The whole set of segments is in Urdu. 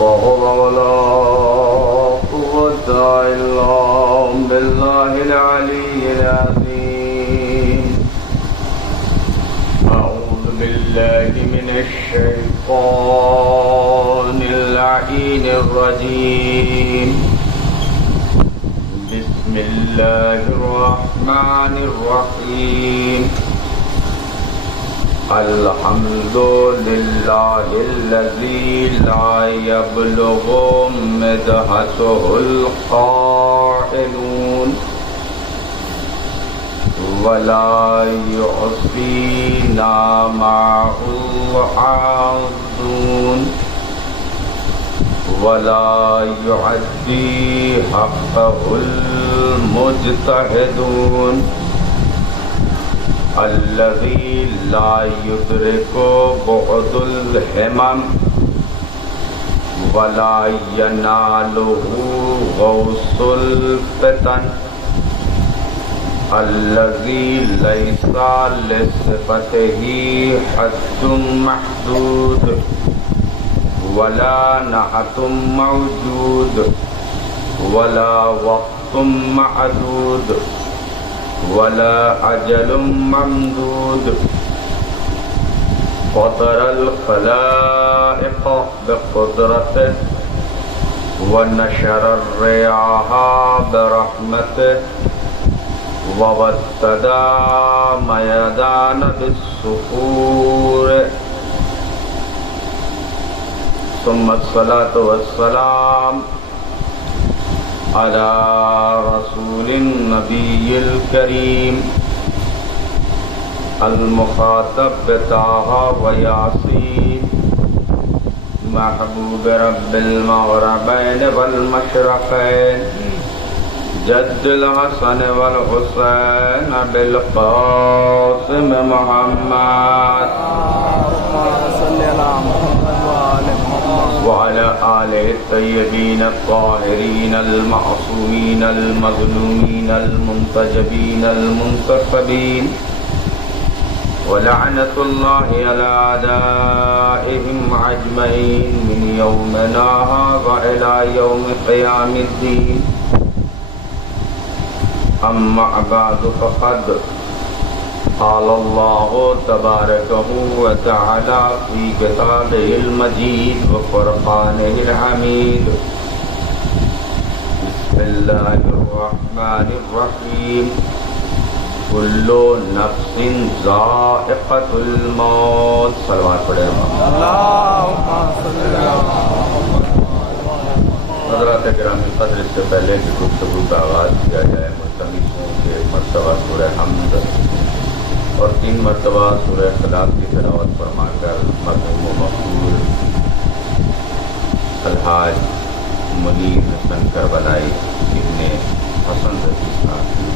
لا حول ولا قوة إلا بالله العلي العظيم. أعوذ بالله من الشيطان اللعين الرجيم. بسم الله الرحمن الرحيم. الحمد لله الذي لا يبلغ مدحته القائلون ولا يعصينا معه العاصون ولا يعدي حقه المجتهدون الذي لا يدرك بعد الهمم ولا يناله غوص الفتن الذي ليس لصفته حد محدود ولا نعت موجود ولا وقت معدود ولا أجل ممدود. قدر الخلائق بقدرته ونشر الرياح برحمته ووسد ميدان بالصخور. ثم الصلاة والسلام على رسول النبي الكريم المخاطب بطه وياسين محبوب رب المغربين والمشرقين جد الحسن والحسين بالقاسم محمد وعلى آله الطيبين الطاهرين المعصومين المظلومين المنتجبين المنتخبين ولعنة الله على أعدائهم أجمعين من يومنا هذا إلى يوم قيام الدين. أما بعد فقد قال الله تبارك وتعالى في كتابه المجيد وفرقانه الحميد. بسم الله الرحمن الرحيم. كل نفس ذائقة الموت. صلوات پڑھیں. اللهم صل على محمد. حضرات گرامی قدر، اس سے پہلے کہ گفتگو کا آغاز کیا جائے ملتمس ہوں کہ مرتبہ سورہ حمد اور 3 مرتبہ سورہ اختلاف کی تلاوت فرما کر مرحوم و مقبول الحاج منیر حسن کربلائی ابن حسن رضی صاحب کی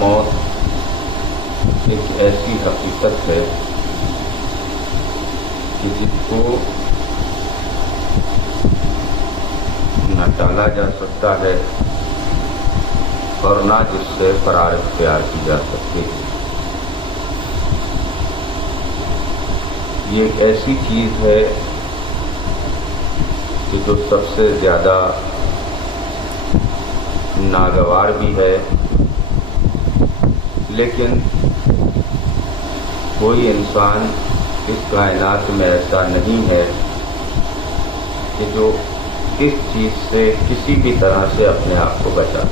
موت ایک ایسی حقیقت ہے کہ جس کو نہ ٹالا جا سکتا ہے اور نہ جس سے فرار اختیار کی جا سکتی ہے. یہ ایک ایسی چیز ہے کہ جو سب سے زیادہ ناگوار بھی ہے، لیکن کوئی انسان اس کائنات میں ایسا نہیں ہے کہ جو اس چیز سے کسی بھی طرح سے اپنے آپ کو بچا.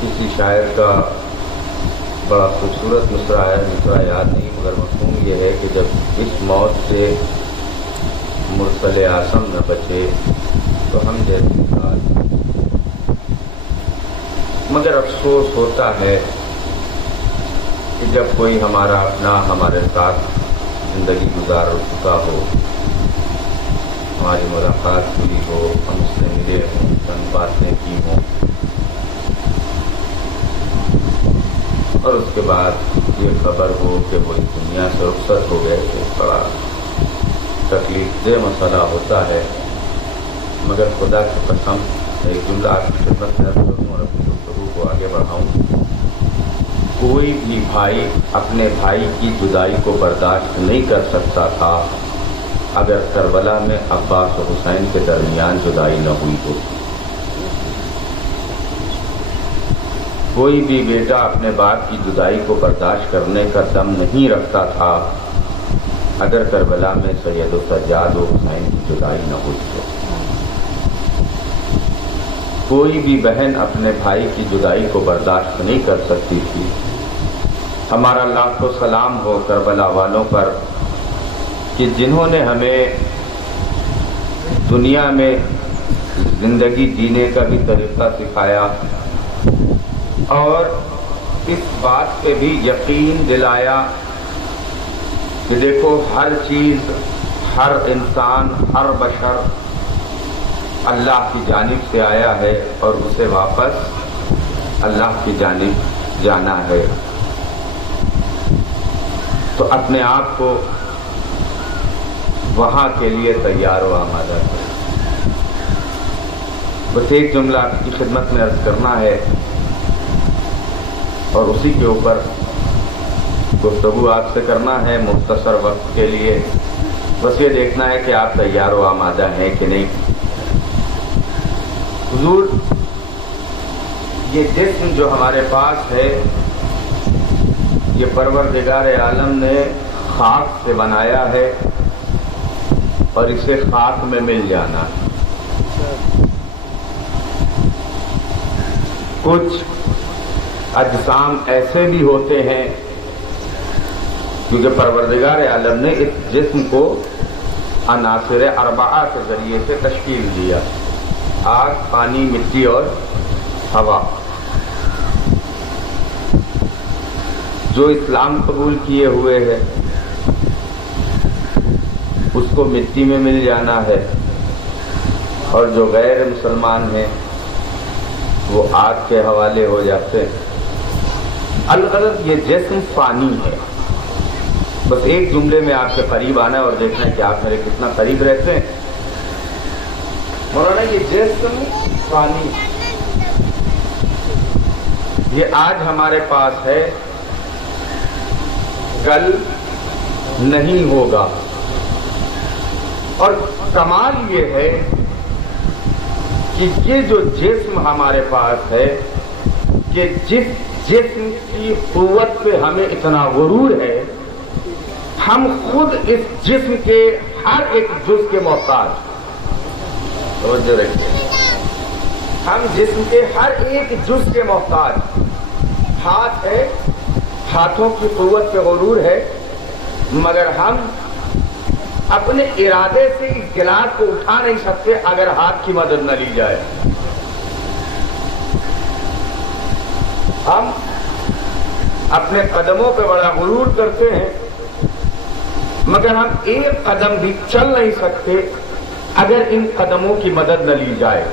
کسی شاعر کا بڑا خوبصورت مصرع ہے، مصرع یاد نہیں، مگر مفہوم یہ ہے کہ جب اس موت سے مرسل اعظم نہ بچے تو ہم جیسی ذات، مگر افسوس ہوتا ہے کہ جب کوئی ہمارا اپنا ہمارے ساتھ زندگی گزار چکا ہو، ہماری ملاقات ہوئی ہو، ہم اس سے ملے ہوں، چند باتیں کی ہوں، اور اس کے بعد یہ خبر ہو کہ وہ اس دنیا سے رخصت ہو گئے، تو بڑا تکلیف دہ مسئلہ ہوتا ہے۔ مگر خدا کی قسم ایک جملہ آپ کی خدمت میں رکھ دوں اور اپنی گفتگو کو آگے بڑھاؤں، کوئی بھی بھائی اپنے بھائی کی جدائی کو برداشت نہیں کر سکتا تھا اگر کربلا میں عباس و حسین کے درمیان جدائی نہ ہوئی ہو۔ کوئی بھی بیٹا اپنے باپ کی جدائی کو برداشت کرنے کا دم نہیں رکھتا تھا اگر کربلا میں سید و سجاد و حسین کی جدائی نہ ہوئی ہو۔ کوئی بھی بہن اپنے بھائی کی جدائی کو برداشت نہیں کر سکتی تھی۔ ہمارا لاکھوں سلام ہو کربلا والوں پر کہ جنہوں نے ہمیں دنیا میں زندگی جینے کا بھی طریقہ سکھایا اور اس بات پہ بھی یقین دلایا کہ دیکھو ہر چیز، ہر انسان، ہر بشر اللہ کی جانب سے آیا ہے اور اسے واپس اللہ کی جانب جانا ہے، تو اپنے آپ کو وہاں کے لیے تیار و آمادہ کریں۔ بس ایک جملہ آپ کی خدمت میں عرض کرنا ہے اور اسی کے اوپر گفتگو آپ سے کرنا ہے مختصر وقت کے لیے۔ بس یہ دیکھنا ہے کہ آپ تیار و آمادہ ہیں کہ نہیں۔ حضور، یہ جسم جو ہمارے پاس ہے یہ پروردگار عالم نے خاک سے بنایا ہے اور اسے خاک میں مل جانا ہے۔ کچھ اجسام ایسے بھی ہوتے ہیں کیونکہ پروردگار عالم نے اس جسم کو عناصر اربعہ کے ذریعے سے تشکیل دیا، آگ، پانی، مٹی اور ہوا۔ جو اسلام قبول کیے ہوئے ہے اس کو مٹی میں مل جانا ہے، اور جو غیر مسلمان ہیں وہ آگ کے حوالے ہو جاتے ہیں۔ الغرض یہ جسم فانی ہے۔ بس ایک جملے میں آپ کے قریب آنا ہے اور دیکھنا ہے کہ آپ میرے کتنا قریب رہتے ہیں۔ مولانا، یہ جسم فانی یہ آج ہمارے پاس ہے، کل نہیں ہوگا، اور کمال یہ ہے کہ یہ جو جسم ہمارے پاس ہے کہ جس جسم کی قوت پہ ہمیں اتنا غرور ہے، ہم خود اس جسم کے ہر ایک جز کے محتاج۔ توجہ رکھیں، ہم جسم کے ہر ایک جز کے محتاج۔ ہاتھ ہے، ہاتھوں کی قوت پہ غرور ہے، مگر ہم اپنے ارادے سے اس گلاس کو اٹھا نہیں سکتے اگر ہاتھ کی مدد نہ لی جائے۔ ہم اپنے قدموں پہ بڑا غرور کرتے ہیں، مگر ہم ایک قدم بھی چل نہیں سکتے اگر ان قدموں کی مدد نہ لی جائے۔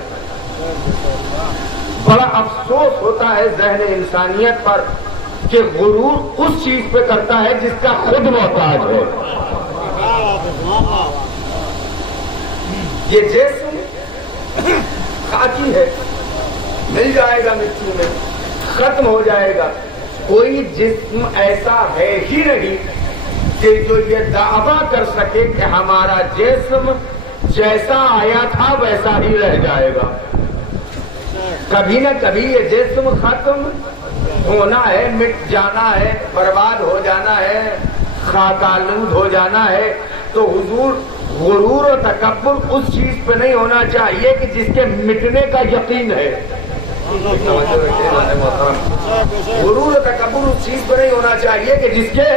بڑا افسوس ہوتا ہے ذہن انسانیت پر کہ غرور اس چیز پہ کرتا ہے جس کا خود محتاج ہے۔ یہ جسم خاکی ہے، مل جائے گا مٹی میں، ختم ہو جائے گا۔ کوئی جسم ایسا ہے ہی نہیں کہ جو یہ دعویٰ کر سکے کہ ہمارا جسم جیسا آیا تھا ویسا ہی رہ جائے گا۔ کبھی نہ کبھی یہ جسم ختم ہونا ہے، مٹ جانا ہے، برباد ہو جانا ہے، خاک آلود ہو جانا ہے۔ تو حضور، غرور و تکبر اس چیز پہ نہیں ہونا چاہیے کہ جس کے مٹنے کا یقین ہے۔ غرور و تکبر اس چیز کو نہیں ہونا چاہیے کہ جس کے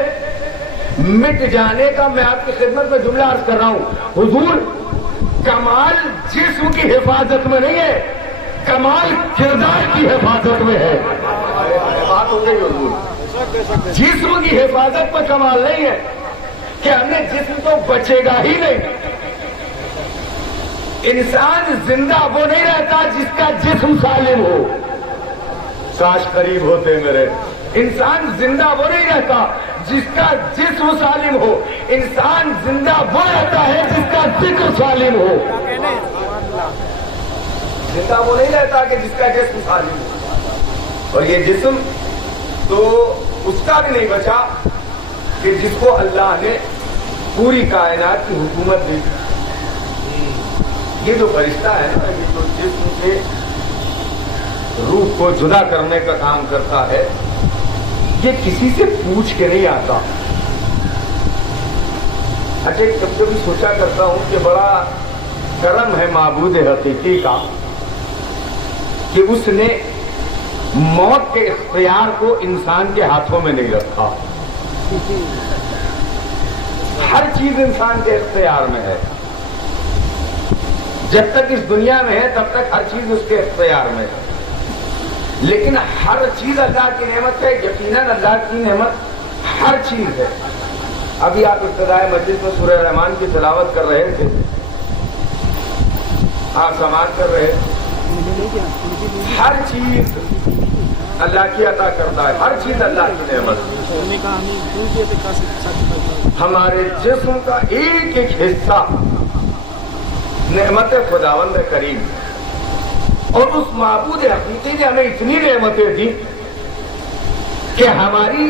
مٹ جانے کا میں آپ کی خدمت میں جملہ عرض کر رہا ہوں. حضور کمال جسم کی حفاظت میں نہیں ہے، کمال کردار کی حفاظت میں ہے. بات ہو گئی حضور، جسم کی حفاظت میں کمال نہیں ہے کہ ہم نے جسم تو بچے گا ہی نہیں. انسان زندہ وہ نہیں رہتا جس کا جسم سالم ہو. کاش قریب ہوتے میرے. انسان زندہ وہ نہیں رہتا جس کا جسم سالم ہو. انسان زندہ وہ رہتا ہے جس کا ذکر سالم ہو. زندہ وہ نہیں رہتا کہ جس کا جسم سالم ہو. اور یہ جسم تو اس کا بھی نہیں بچا کہ جس کو اللہ نے پوری کائنات کی حکومت دی. یہ جو فرشتہ ہے نا، یہ جو جسم سے روح کو جدا کرنے کا کام کرتا ہے، یہ کسی سے پوچھ کے نہیں آتا. اچھا کبھی کبھی سوچا کرتا ہوں کہ بڑا کرم ہے معبود حقیقی کا کہ اس نے موت کے اختیار کو انسان کے ہاتھوں میں نہیں رکھا. ہر چیز انسان کے اختیار میں ہے. جب تک اس دنیا میں ہے تب تک ہر چیز اس کے اختیار میں ہے. لیکن ہر چیز اللہ کی نعمت ہے. یقیناً اللہ کی نعمت ہر چیز ہے. ابھی آپ ابتدائے مجلس میں سورہ رحمان کی تلاوت کر رہے تھے، آپ سماعت کر رہے تھے. ہر چیز اللہ کی عطا کرتا ہے، ہر چیز اللہ کی نعمت. ہمارے جسم کا ایک ایک حصہ نعمت خداوند کریم. اور اس معبود حقیقی نے ہمیں اتنی نعمتیں دی کہ ہماری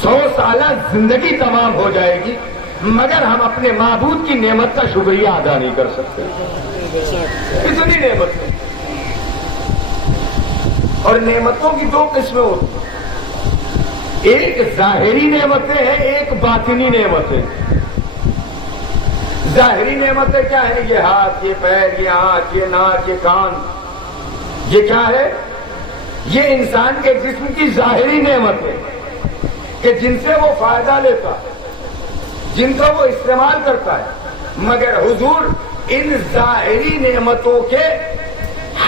100 سالہ زندگی تمام ہو جائے گی مگر ہم اپنے معبود کی نعمت کا شکریہ ادا نہیں کر سکتے. اتنی نعمتیں. اور نعمتوں کی دو قسمیں ہوتی ہیں، ایک ظاہری نعمتیں ہیں، ایک باطنی نعمتیں. ظاہری نعمتیں کیا ہیں؟ یہ ہاتھ، یہ پیر، یہ آنکھ، یہ ناک، یہ کان. یہ کیا ہے؟ یہ انسان کے جسم کی ظاہری نعمتیں کہ جن سے وہ فائدہ لیتا ہے، جن کا وہ استعمال کرتا ہے. مگر حضور ان ظاہری نعمتوں کے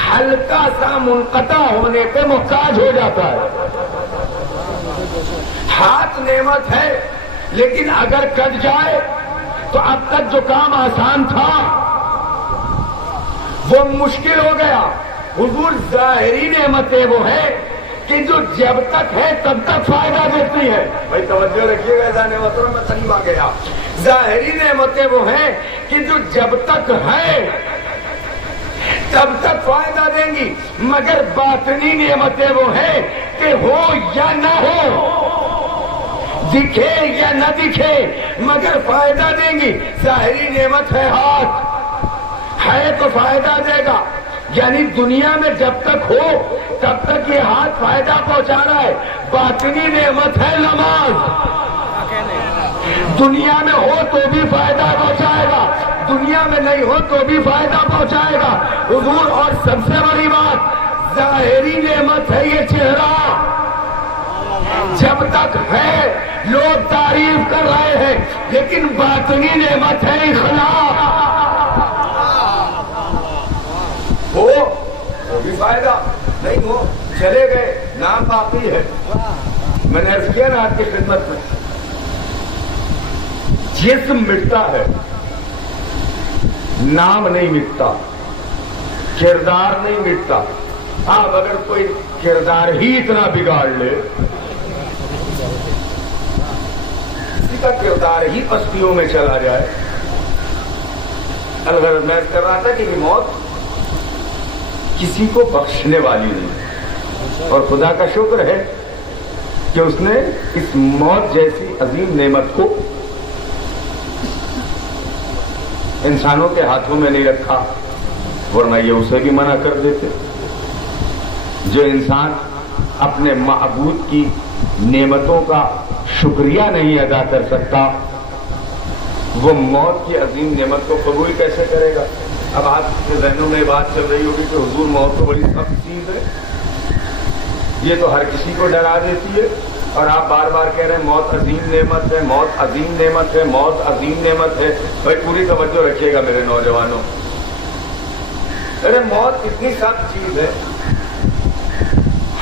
ہلکا سا منقطع ہونے پہ محتاج ہو جاتا ہے. ہاتھ نعمت ہے لیکن اگر کٹ جائے تو اب تک جو کام آسان تھا وہ مشکل ہو گیا. حضور ظاہری نعمتیں وہ ہے کہ جو جب تک ہے تب تک فائدہ دیتی ہے. بھائی توجہ رکھیے گا، ایسا نعمتوں میں قریب آ گیا. ظاہری نعمتیں وہ ہیں کہ جو جب تک ہے تب تک فائدہ دیں گی. مگر باطنی نعمتیں وہ ہیں کہ ہو یا نہ ہو، دکھے یا نہ دکھے مگر فائدہ دیں گی. ظاہری نعمت ہے ہاتھ، ہے تو فائدہ دے گا. یعنی دنیا میں جب تک ہو تب تک یہ ہاتھ فائدہ پہنچا رہا ہے. باطنی نعمت ہے نماز. دنیا میں ہو تو بھی فائدہ پہنچائے گا، دنیا میں نہیں ہو تو بھی فائدہ پہنچائے گا. حضور اور سب سے بڑی بات ظاہری نعمت ہے یہ چہرہ. جب تک ہے لوگ تعریف کر رہے ہیں، لیکن باطنی نعمت ہے اخلاق. ہو وہ بھی فائدہ، نہیں ہو چلے گئے نام باقی ہے. میں نے عرض کیا نا آپ کی خدمت میں، جسم مٹتا ہے، نام نہیں مٹتا، کردار نہیں مٹتا. آپ اگر کوئی کردار ہی اتنا بگاڑ لے، کسی کا کردار ہی پستیوں میں چلا جائے. اگر میں کر رہا تھا کہ یہ موت کسی کو بخشنے والی نہیں، اور خدا کا شکر ہے کہ اس نے اس موت جیسی عظیم نعمت کو انسانوں کے ہاتھوں میں نہیں رکھا، ورنہ یہ اسے بھی منع کر دیتے. جو انسان اپنے معبود کی نعمتوں کا شکریہ نہیں ادا کر سکتا، وہ موت کی عظیم نعمت کو قبول کیسے کرے گا؟ اب آپ کے ذہنوں میں بات چل رہی ہوگی کہ حضور موت تو بڑی سخت چیز ہے، یہ تو ہر کسی کو ڈرا دیتی ہے. اور آپ بار بار کہہ رہے ہیں موت عظیم نعمت ہے، موت عظیم نعمت ہے، موت عظیم نعمت ہے. بھائی پوری توجہ رکھیے گا میرے نوجوانوں. ارے موت اتنی سخت چیز ہے،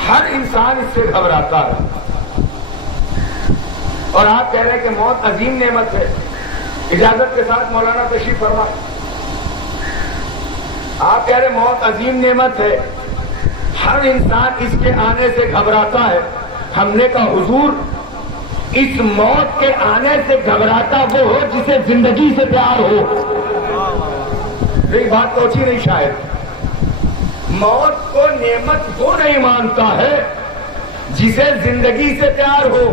ہر انسان اس سے گھبراتا ہے. اور آپ کہہ رہے ہیں کہ موت عظیم نعمت ہے. اجازت کے ساتھ مولانا تشریف فرمائیں. آپ کہہ رہے ہیں موت عظیم نعمت ہے، ہر انسان اس کے آنے سے گھبراتا ہے. ہم نے کہا حضور اس موت کے آنے سے گھبراتا وہ ہو جسے زندگی سے پیار ہو. ایک بات پہنچی نہیں شاید. موت کو نعمت وہ نہیں مانتا ہے جسے زندگی سے پیار ہو.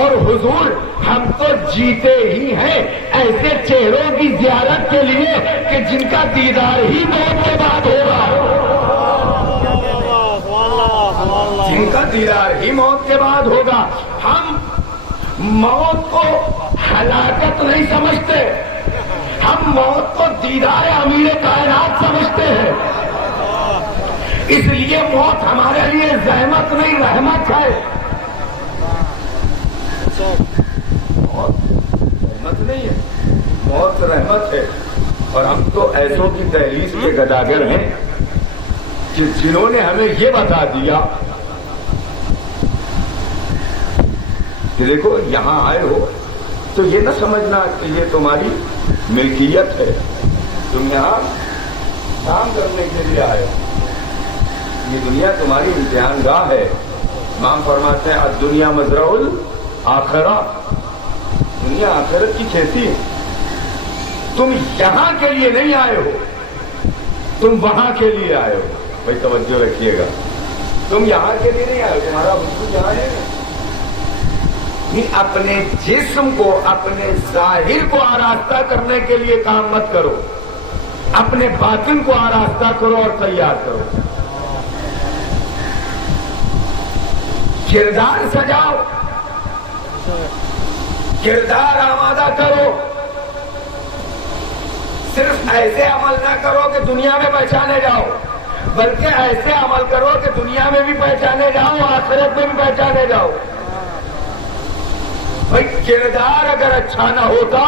اور حضور ہم تو جیتے ہی ہیں ایسے چہروں کی زیارت کے لیے کہ جن کا دیدار ہی موت کے بعد ہوگا، جن کا دیدار ہی موت کے بعد ہوگا. ہم موت کو ہلاکت نہیں سمجھتے، ہم موت کو دیدار امیر کائنات سمجھتے ہیں. اس لیے موت ہمارے لیے زحمت نہیں رحمت ہے. موت رحمت نہیں ہے، موت رحمت ہے. اور ہم تو ایسوں کی تحریر کے گداگر ہیں کہ جنہوں نے ہمیں یہ بتا دیا کہ دیکھو یہاں آئے ہو تو یہ نہ سمجھنا کہ یہ تمہاری ملکیت ہے، تم یہاں کام کرنے کے لیے آئے ہو. یہ دنیا تمہاری امتحان گاہ ہے. امام فرماتے ہیں الدنیا مزرع الآخرہ، دنیا آخرت کی کھیتی ہے. تم یہاں کے لیے نہیں آئے ہو، تم وہاں کے لیے آئے ہو. بھائی توجہ رکھیے گا، تم یہاں کے لیے نہیں آئے ہو، تمہارا وجود یہاں ہے. اپنے جسم کو اپنے ظاہر کو آراستہ کرنے کے لیے کام مت کرو، اپنے باطن کو آراستہ کرو اور تیار کرو. کردار سجاؤ، کردار آمادہ کرو. صرف ایسے عمل نہ کرو کہ دنیا میں پہچانے جاؤ، بلکہ ایسے عمل کرو کہ دنیا میں بھی پہچانے جاؤ، آخرت میں بھی پہچانے جاؤ. بھائی کردار اگر اچھا نہ ہوتا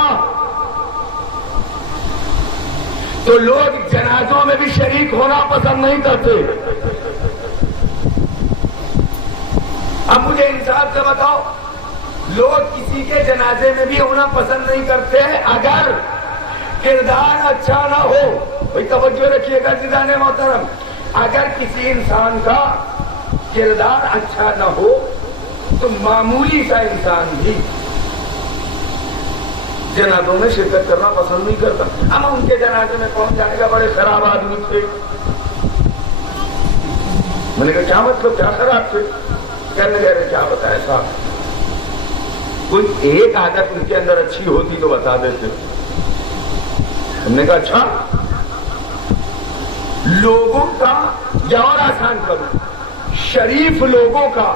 تو لوگ جنازوں میں بھی شریک ہونا پسند نہیں کرتے. اب مجھے انصاف سے بتاؤ، لوگ کسی کے جنازے میں بھی ہونا پسند نہیں کرتے اگر کردار اچھا نہ ہو. بھائی توجہ رکھیے گا عزیزان محترم، اگر کسی انسان کا کردار اچھا نہ ہو تو معمولی سا انسان بھی جنازوں میں شرکت کرنا پسند نہیں کرتا. ہم ان کے جنازے میں پہنچ جانے کا بڑے خراب آدمی تھے. میں نے کہا کیا مطلب، کیا خراب تھے؟ کہنے لگے کیا بتایا صاحب، کوئی ایک عادت ان کے اندر اچھی ہوتی تو بتا دیتے. ہم نے کہا اچھا، لوگوں کا یا اور آسان کرو، شریف لوگوں کا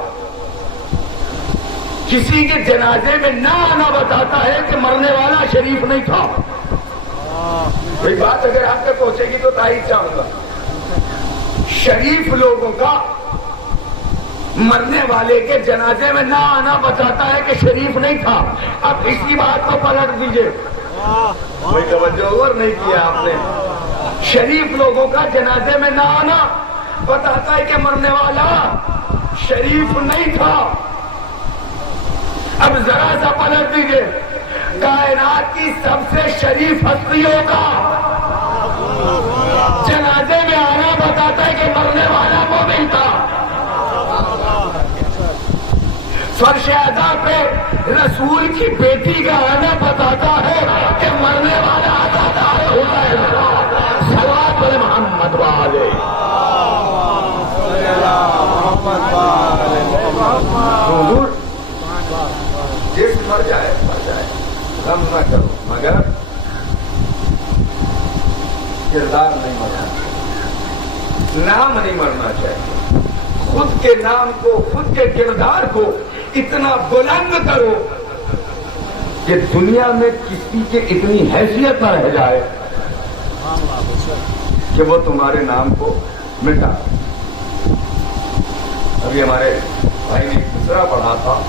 کسی کے جنازے میں نہ آنا بتاتا ہے کہ مرنے والا شریف نہیں تھا. کوئی بات اگر آپ تک پہنچے گی تو تائید چاہوں گا. شریف لوگوں کا مرنے والے کے جنازے میں نہ آنا بتاتا ہے کہ شریف نہیں تھا. اب اسی بات کو پلٹ دیجئے، کوئی توجہ اور نہیں کیا آپ نے. شریف لوگوں کا جنازے میں نہ آنا بتاتا ہے کہ مرنے والا شریف نہیں تھا. اب ذرا سا پلٹ دیجئے، کائنات کی سب سے شریف ہستیوں کا جنازے میں آنا بتاتا ہے کہ مرنے والا مومن تھا. فرش ادا پہ رسول کی بیٹی کا آنا بتاتا ہے کہ مرنے والا عزادار ہوتا. صلوات محمد والے حضور، جس مر جائے غم نہ کرو، مگر کردار نہیں مرنا، نام نہیں مرنا چاہیے. خود کے نام کو، خود کے کردار کو اتنا بلند کرو کہ دنیا میں کسی کے اتنی حیثیت نہ رہ جائے کہ وہ تمہارے نام کو مٹا. ابھی ہمارے بھائی نے ایک دوسرا پڑھا تھا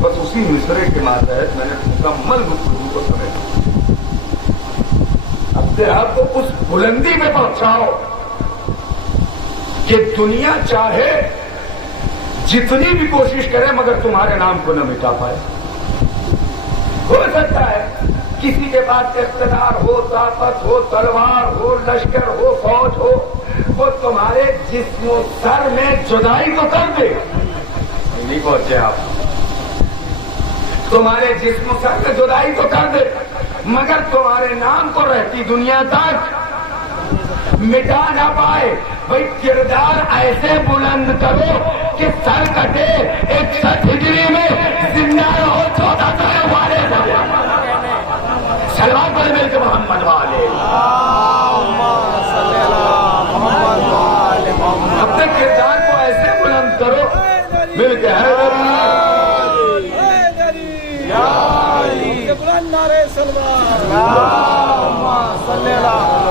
بس اسی مصرے کے ماتحت میں نے مکمل گفتگو کو سمیٹا. اپنے آپ کو اس بلندی میں پہنچاؤ کہ دنیا چاہے جتنی بھی کوشش کرے مگر تمہارے نام کو نہ مٹا پائے. ہو سکتا ہے کسی کے پاس اقتدار ہو، طاقت ہو، تلوار ہو، لشکر ہو، فوج ہو، وہ تمہارے جسم و سر میں جدائی تو کر دے. نہیں پہنچے آپ. تمہارے جسم و سر میں جدائی تو کر دے مگر تمہارے نام کو رہتی دنیا تک مٹا نہ پائے. بھائی کردار ایسے بلند کرو کہ سر کٹے 61 ہجری میں زندہ رہو 14 سال والے سلام پر مل کے محمد والے. اپنے کردار کو ایسے بلند کرو مل کے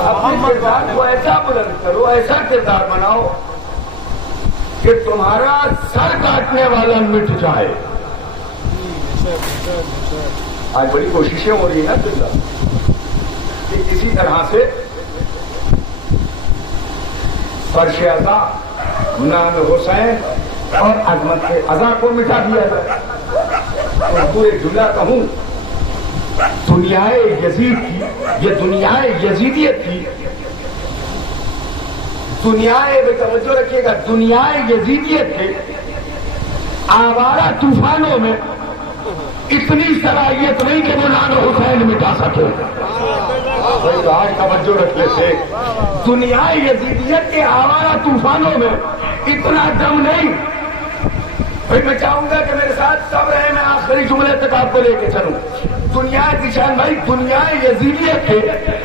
اپنے کردار کو ایسا بلند کرو، ایسا کردار بناؤ کہ تمہارا سر کاٹنے والا مٹ جائے. آج بڑی کوششیں ہو رہی ہیں نا کہ کسی طرح سے فرش عزا، نام حسین اور عظمت عزا کو مٹا دیا جائے. اردو ایک جملہ کہوں، دنیائے یزید کی، یہ دنیائے یزیدیت کی، دنیائے بے توجہ رکھیے گا، دنیائے یزیدیت کے آوارہ طوفانوں میں اتنی صلاحیت نہیں کہ وہ نام حسین مٹا سکے. آج توجہ رکھیے تھے، دنیائے یزیدیت کے آوارہ طوفانوں میں اتنا دم نہیں. پھر میں چاہوں گا کہ میرے ساتھ سب رہے، میں آخری جملے تک آپ کو لے کے چلوں. دنیا کشان بھائی، دنیا یزیدیت کے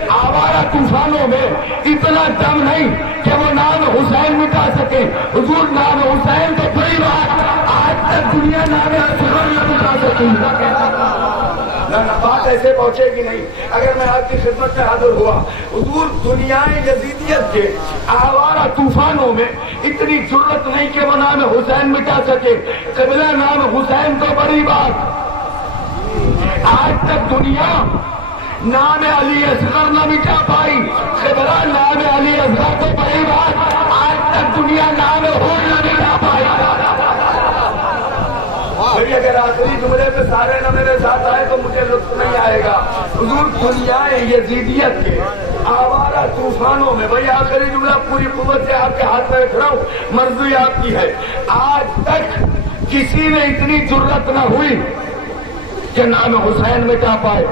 آوارہ طوفانوں میں اتنا دم نہیں کہ وہ نام حسین مٹا سکے. حضور نام حسین تو بڑی بات، آج تک دنیا نام اصغر نہ مٹا سکی. بات ایسے پہنچے گی نہیں اگر میں آپ کی خدمت میں حاضر ہوا. حضور دنیا یزیدیت کے آوارہ طوفانوں میں اتنی ضرورت نہیں کہ وہ نام حسین مٹا سکے. قبلہ نام حسین تو بڑی بات، آج تک دنیا نام علی اصغر نہ مٹا پائی. قبلہ نام علی اصغر تو بڑی بات، آج تک دنیا نام حسین نہ مٹا پائی. اگر آخری جملے پہ سارے نہ میرے ساتھ آئے تو مجھے لطف نہیں آئے گا. حضور دنیا یزیدیت کے آوارہ طوفانوں میں، بھائی آخری جملہ پوری قوت سے آپ کے ہاتھ میں رکھ رہا ہوں، مرضی آپ کی ہے. آج تک کسی نے اتنی ضرورت نہ ہوئی کہ نام حسین مٹا پائے.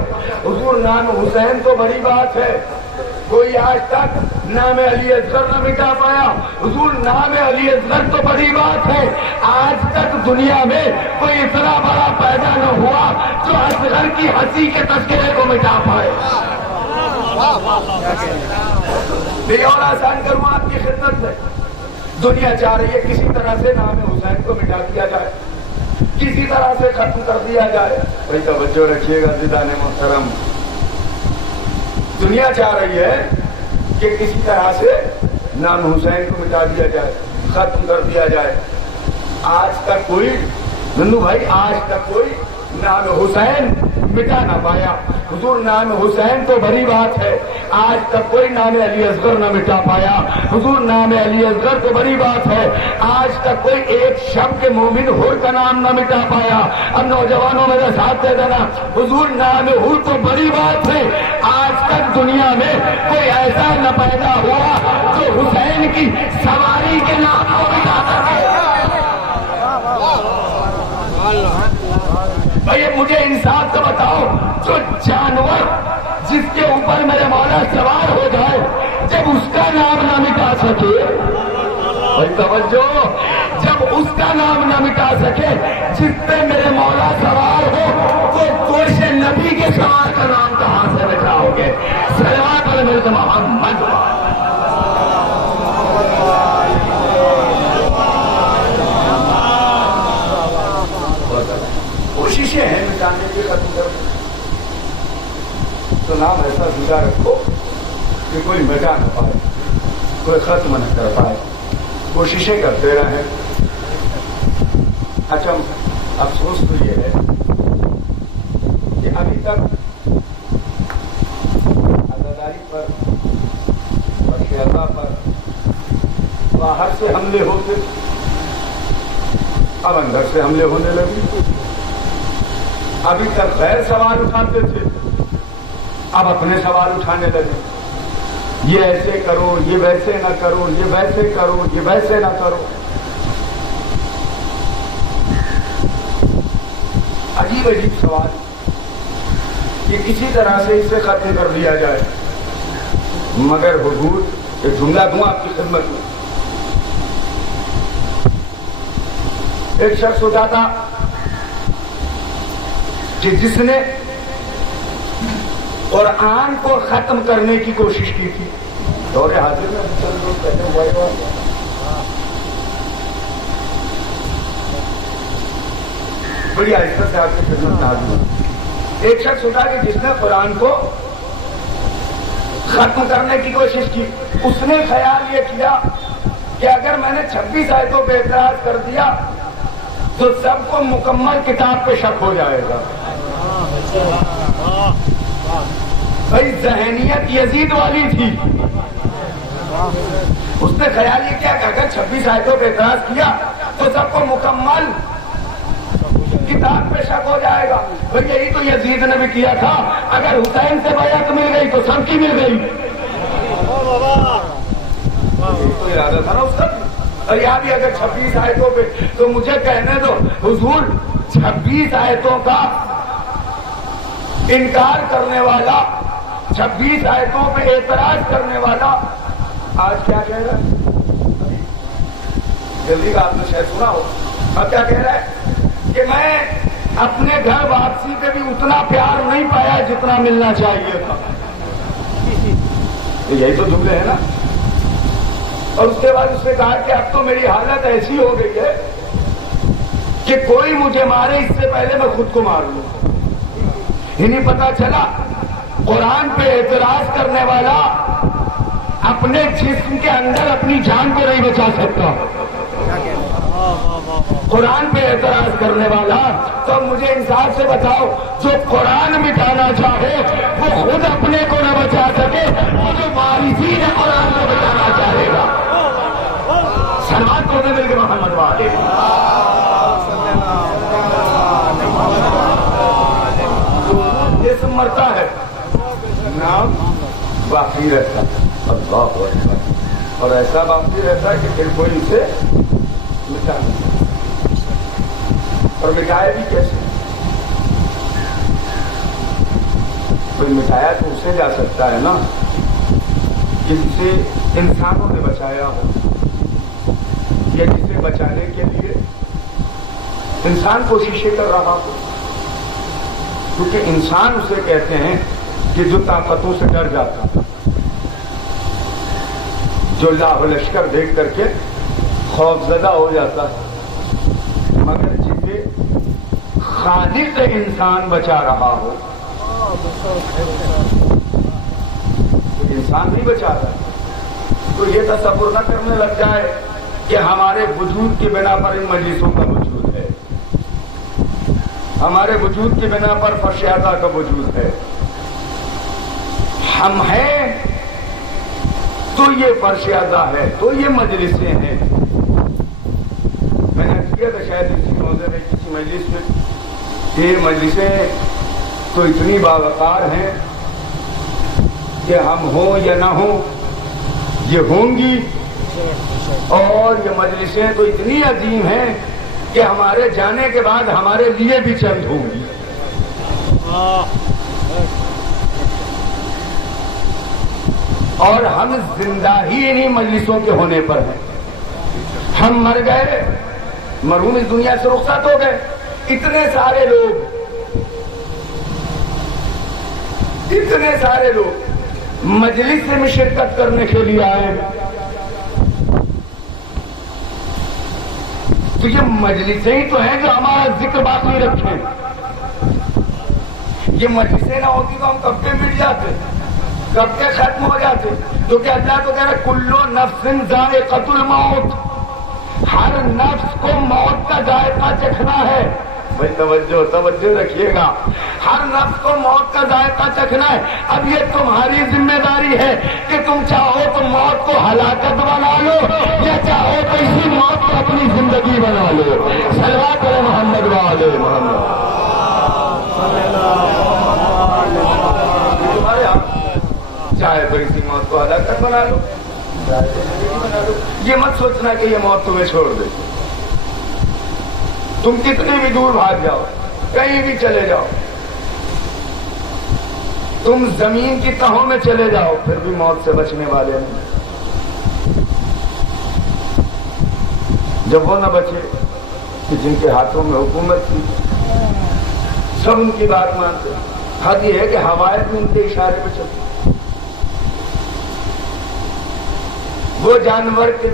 حضور نام حسین تو بڑی بات ہے، کوئی آج تک نام علی اصغر نہ مٹا پایا. حضور نام علی اصغر تو بڑی بات ہے، آج تک دنیا میں کوئی اتنا بڑا پیدا نہ ہوا جو اصغر کی ہنسی کے تذکرے کو مٹا پائے. میں اور آسان کروں آپ کی خدمت میں. دنیا چاہ رہی ہے کسی طرح سے نام حسین کو مٹا دیا جائے، کسی طرح سے ختم کر دیا جائے. بھائی توجہ رکھیے گا عزیزان محترم، دنیا چاہ رہی ہے کہ کسی طرح سے نام حسین کو مٹا دیا جائے، ختم کر دیا جائے. آج تک کوئی ننو بھائی، آج تک کوئی نام حسین مٹا نہ پایا. حضور نام حسین تو بڑی بات ہے، آج تک کوئی نام علی اصغر نہ مٹا پایا. حضور نام علی اصغر تو بڑی بات ہے، آج تک کوئی ایک شب کے مومن حر کا نام نہ مٹا پایا. اب نوجوانوں میرے ساتھ دے دینا، حضور نام حر تو بڑی بات ہے، آج تک دنیا میں کوئی ایسا نہ پیدا ہوا جو حسین کی سواری کے نام کو مٹا سکے. بھائی مجھے انصاف سے بتاؤ، جو جانور جس کے اوپر میرے مولا سوار ہو جائے جب اس کا نام نہ مٹا سکے، بھائی توجہ، جب اس کا نام نہ مٹا سکے جس پہ میرے مولا سوار ہو، تو گوشت نبی کے سوار کا نام کہاں سے مٹاؤ گے؟ صلوات علی محمد. کوششیں ہیں مٹانے کی، ختم کر تو نام ایسا زندہ رکھو کہ کوئی مٹا نہ پائے، کوئی ختم نہ کر پائے. کوششیں کرتے رہیں. اچھا افسوس تو یہ ہے کہ ابھی تک عزاداری پر اور شہدا پر باہر سے حملے ہوتے، اب اندر سے حملے ہونے لگے. ابھی تک غیر سوال اٹھاتے تھے، اب اپنے سوال اٹھانے لگے. یہ ایسے کرو، یہ ویسے نہ کرو، یہ ویسے کرو، یہ ویسے نہ کرو. عجیب عجیب سوال کہ کسی طرح سے اسے ختم کر دیا جائے. مگر حضور ایک جملہ دوں آپ کی خدمت میں. ایک شخص ہوتا تھا کہ جس نے قرآن کو ختم کرنے کی کوشش کی تھی. دور حاضر میں بڑی آہستہ سے آپ کی خدمت میں حاضر ہوں. ایک شخص ہوتا کہ جس نے قرآن کو ختم کرنے کی کوشش کی. اس نے خیال یہ کیا کہ اگر میں نے 26 آیتوں پہ اعتراض کر دیا تو سب کو مکمل کتاب پہ شک ہو جائے گا. بھائی ذہنیت یزید والی تھی. اس نے خیال یہ کیا کہ اگر 26 آیتوں پہ اعتراض کیا تو سب کو مکمل کتاب پہ شک ہو جائے گا. بھائی یہی تو یزید نے بھی کیا تھا. اگر حسین سے بیعت مل گئی تو سب کی مل گئی. تو ارادہ تھا نا اس کا. اور یہاں بھی اگر 26 آیتوں پہ تو مجھے کہنے دو حضور 26 آیتوں کا انکار کرنے والا، 26 آیتوں پہ اعتراض کرنے والا آج کیا کہہ رہا ہے؟ جلدی کا آپ نے شاید سنا ہو. اب کیا کہہ رہا ہے کہ میں اپنے گھر واپسی پہ بھی اتنا پیار نہیں پایا جتنا ملنا چاہیے تھا. یہی تو جملے ہیں نا. اور اس کے بعد اس نے کہا کہ اب تو میری حالت ایسی ہو گئی ہے کہ کوئی مجھے مارے اس سے پہلے میں خود کو مار لوں. انہیں پتا چلا قرآن پہ اعتراض کرنے والا اپنے جسم کے اندر اپنی جان کو نہیں بچا سکتا. قرآن پہ اعتراض کرنے والا تو مجھے انصاف سے بتاؤ جو قرآن مٹانا چاہے وہ خود اپنے کو نہ بچا سکے، وہ جو وارثین قرآن کو بچانا چاہے گا. سلمان کو مل کے محمد والے جسم مرتا ہے، نام باقی رہتا ہے. اللہ اکبر. اور ایسا باقی رہتا ہے کہ پھر کوئی اسے مٹا نہیں. اور مٹائے بھی کیسے؟ کوئی مٹایا تو اسے جا سکتا ہے نا جسے انسانوں نے بچایا ہو، یا جسے بچانے کے لیے انسان کوششیں کر رہا ہو. کیونکہ انسان اسے کہتے ہیں کہ جو طاقتوں سے ڈر جاتا، جو لاہ لشکر دیکھ کر کے خوف زدہ ہو جاتا ہے. مگر جسے خالق انسان بچا رہا ہو تو انسان نہیں بچا رہا. تو یہ تصور نہ کرنے لگ جائے کہ ہمارے وجود کی بنا پر ان مجلسوں کا وجود ہے، ہمارے وجود کی بنا پر فرش اعضا کا وجود ہے. ہم ہیں تو یہ فرش اعضا ہے، تو یہ مجلسیں ہیں. میں نے کیا تھا شاید اسی موضوع میں کسی مجلس میں، یہ مجلسیں تو اتنی باوقار ہیں کہ ہم ہوں یا نہ ہوں یہ ہوں گی. اور یہ مجلسیں تو اتنی عظیم ہیں کہ ہمارے جانے کے بعد ہمارے لیے بھی چند ہوں گی. اور ہم زندہ ہی انہیں مجلسوں کے ہونے پر ہیں. ہم مر گئے، مرحوم اس دنیا سے رخصت ہو گئے. اتنے سارے لوگ مجلس میں شرکت کرنے کے لیے آئے. تو یہ مجلسیں ہی تو ہیں جو ہمارا ذکر باقی رکھیں. یہ مجلسیں نہ ہوتی تو ہم کب کے مٹ جاتے، کب کے ختم ہو جاتے. تو کہ اللہ تو کہہ رہا ہے کل نفس ذائقۃ الموت، ہر نفس کو موت کا ذائقہ چکھنا ہے. بھائی توجہ رکھیے گا، ہر نفس کو موت کا ذائقہ چکھنا ہے۔ اب یہ تمہاری ذمہ داری ہے کہ تم چاہو تو موت کو ہلاکت بنا لو یا چاہو تو اسی موت کو اپنی زندگی بنا لو۔ صلوات علی محمد و آل محمد۔ چاہے تو اسی موت کو ہلاکت بنا لو، یہ مت سوچنا کہ یہ موت تمہیں چھوڑ دے۔ تم کتنے بھی دور بھاگ جاؤ، کہیں بھی چلے جاؤ، تم زمین کی تہوں میں چلے جاؤ، پھر بھی موت سے بچنے والے نہیں۔ جب وہ نہ بچے کہ جن کے ہاتھوں میں حکومت تھی، سب ان کی بات مانتے، حد یہ ہے کہ ہوائیں بھی ان کے اشارے پہ چلتی۔ وہ جانور کے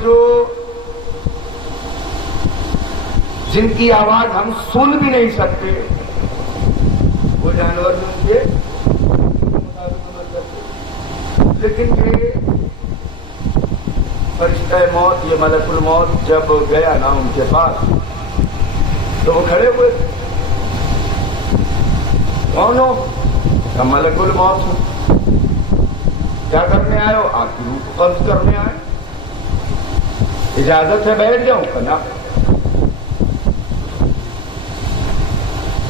جن کی آواز ہم سن بھی نہیں سکتے، وہ جانور بھی ان کے مطابق، لیکن یہ فرشتہ موت، یہ ملک الموت جب گیا نا ان کے پاس تو وہ کھڑے ہوئے، کون ہو؟ ملک الموت ہوں۔ کیا کرنے آئے ہو؟ آپ کی روح کو قبض کرنے آئے، اجازت ہے بیٹھ جاؤں؟ کہنا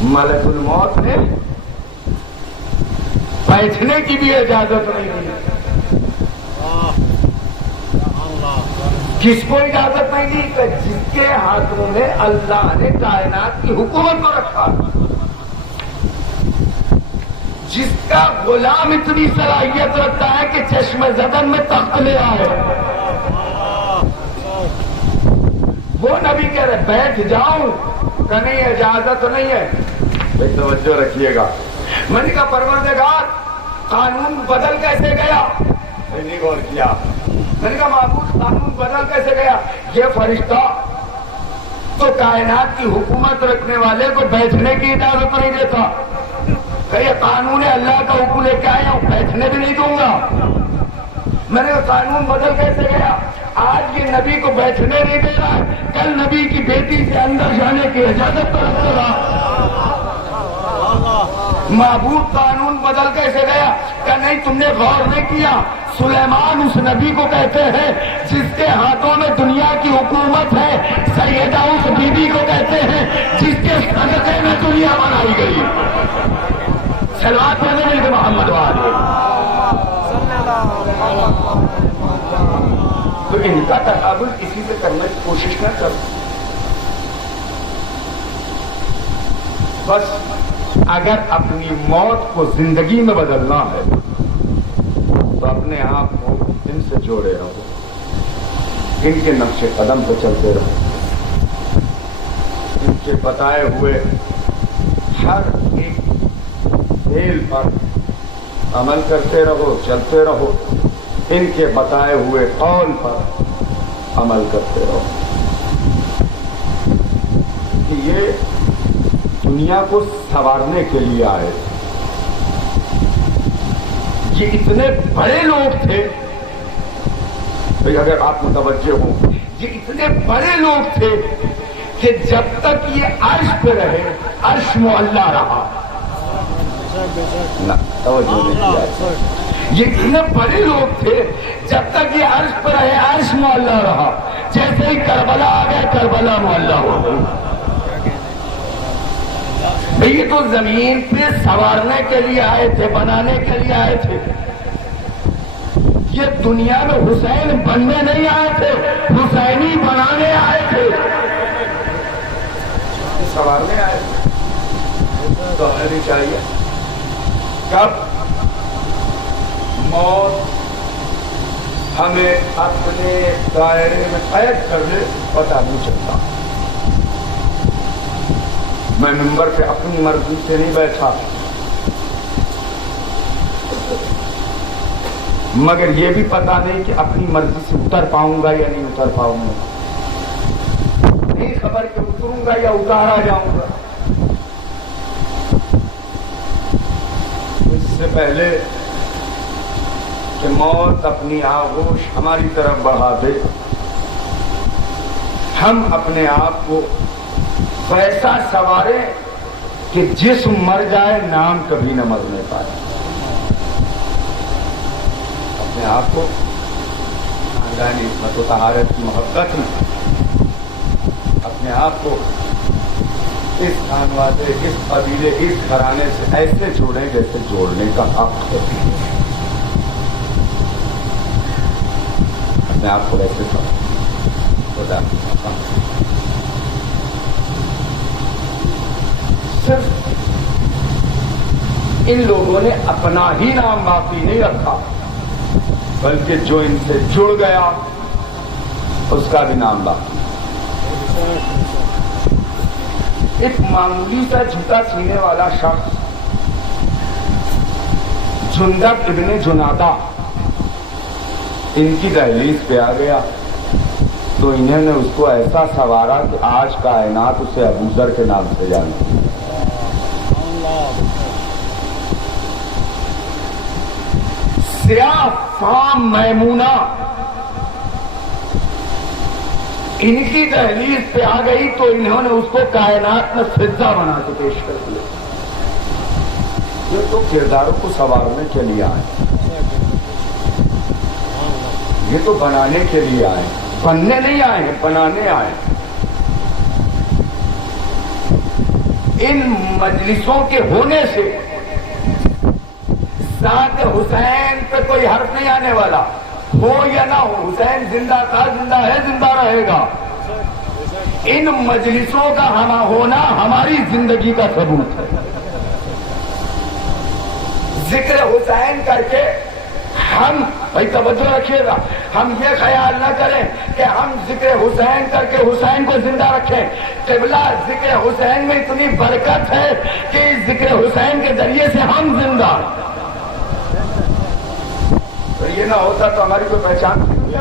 ملک الموت نے بیٹھنے کی بھی اجازت نہیں دی۔ کس کو اجازت نہیں دی؟ کہ جس کے ہاتھوں میں اللہ نے کائنات کی حکومت کو رکھا، جس کا غلام اتنی صلاحیت رکھتا ہے کہ چشم زدن میں تخت لے آئے، وہ نبی کہہ رہے بیٹھ جاؤں کہ نہیں اجازت نہیں ہے۔ بھائی توجہ رکھیے گا، میں نے کہا پروردگار قانون بدل کیسے گیا؟ میں نے غور کیا، میں نے کہا معبود قانون بدل کیسے گیا؟ یہ فرشتہ تو کائنات کی حکومت رکھنے والے کو بیٹھنے کی اجازت نہیں دیتا، کہ یہ قانون ہے اللہ کا حکم لے کے آیا ہوں، بیٹھنے بھی نہیں دوں گا۔ میں نے کہا قانون بدل کیسے گیا؟ آج یہ نبی کو بیٹھنے نہیں دے رہا ہے، کل نبی کی بیٹی سے اندر جانے کی اجازت تو رکھ رہا۔ معبود قانون بدل کیسے گیا؟ کہ نہیں تم نے غور نہیں کیا، سلیمان اس نبی کو کہتے ہیں جس کے ہاتھوں میں دنیا کی حکومت ہے، سیدہ اس بی بی کو کہتے ہیں جس کے صدقے میں دنیا بنائی گئی۔ صلوات پڑھیں محمد والے۔ تو ان کا تقابل کسی سے کرنے کی کوشش نہ کرو، بس اگر اپنی موت کو زندگی میں بدلنا ہے تو اپنے آپ کو ان سے جوڑے رہو، ان کے نقش قدم پہ چلتے رہو، ان کے بتائے ہوئے ہر ایک کھیل پر عمل کرتے رہو، چلتے رہو، ان کے بتائے ہوئے قول پر عمل کرتے رہو، کہ یہ دنیا کو سنوارنے کے لیے آئے۔ یہ اتنے بڑے لوگ تھے، اگر آپ متوجہ ہوں، یہ اتنے بڑے لوگ تھے کہ جب تک یہ عرش پہ رہے عرش معلّہ رہا۔ یہ اتنے بڑے لوگ تھے جب تک یہ عرش پر رہے عرش معلّہ رہا، جیسے ہی کربلا آ گیا کربلا معلّہ ہو گئی۔ یہ تو زمین پہ سنوارنے کے لیے آئے تھے، بنانے کے لیے آئے تھے، یہ دنیا میں حسین بننے نہیں آئے تھے، حسینی بنانے آئے تھے، سنوارنے آئے تھے۔ تو ہمیں بھی چاہیے کب موت ہمیں اپنے دائرے میں قید کر لے پتہ نہیں چلتا۔ میں ممبر پہ اپنی مرضی سے نہیں بیٹھا، مگر یہ بھی پتہ نہیں کہ اپنی مرضی سے اتر پاؤں گا یا نہیں اتر پاؤں گا، نہیں خبر کہ اتروں گا یا اتارا جاؤں گا۔ اس سے پہلے کہ موت اپنی آغوش ہماری طرف بڑھا دے، ہم اپنے آپ کو ویسا سنواریں کہ جسم مر جائے نام کبھی نہ مرنے پائے. اپنے آپ کو خاندانی عصمت و طہارت کی محبت میں اپنے آپ کو اس خانوادے، اس قبیلے، اس گھرانے سے ایسے جوڑیں جیسے جوڑنے کا حق ہے. اپنے آپ کو ایسے خدا صرف ان لوگوں نے اپنا ہی نام باقی نہیں رکھا، بلکہ جو ان سے جڑ گیا اس کا بھی نام باقی. ایک معمولی سا جوتا سینے والا شخص جندب ابن جنادہ ان کی دہلیز پہ آ گیا تو انہوں نے اس کو ایسا سنوارا کہ آج کائنات اسے ابوذر کے نام سے جانا. سیاہ فام میمونہ ان کی دہلیز پہ آ گئی تو انہوں نے اس کو کائنات میں فضہ بنا کے پیش کر دیا. یہ تو کرداروں کو سنوارنے کے لیے آئے، یہ تو بنانے کے لیے آئے، بننے نہیں آئے ہیں، بنانے آئے. ان مجلسوں کے ہونے سے ذات حسین پہ کوئی حرف نہیں آنے والا، ہو یا نہ ہو. حسین زندہ تھا، زندہ ہے، زندہ رہے گا. ان مجلسوں کا ہمہ ہونا ہماری زندگی کا ثبوت ہے. ذکر حسین کر کے ہم بھائی توجہ رکھیے گا، ہم یہ خیال نہ کریں کہ ہم ذکر حسین کر کے حسین کو زندہ رکھیں. قبلہ ذکر حسین میں اتنی برکت ہے کہ اس ذکر حسین کے ذریعے سے ہم زندہ. یہ نہ ہوتا تو ہماری کوئی پہچان نہیں ہوئی،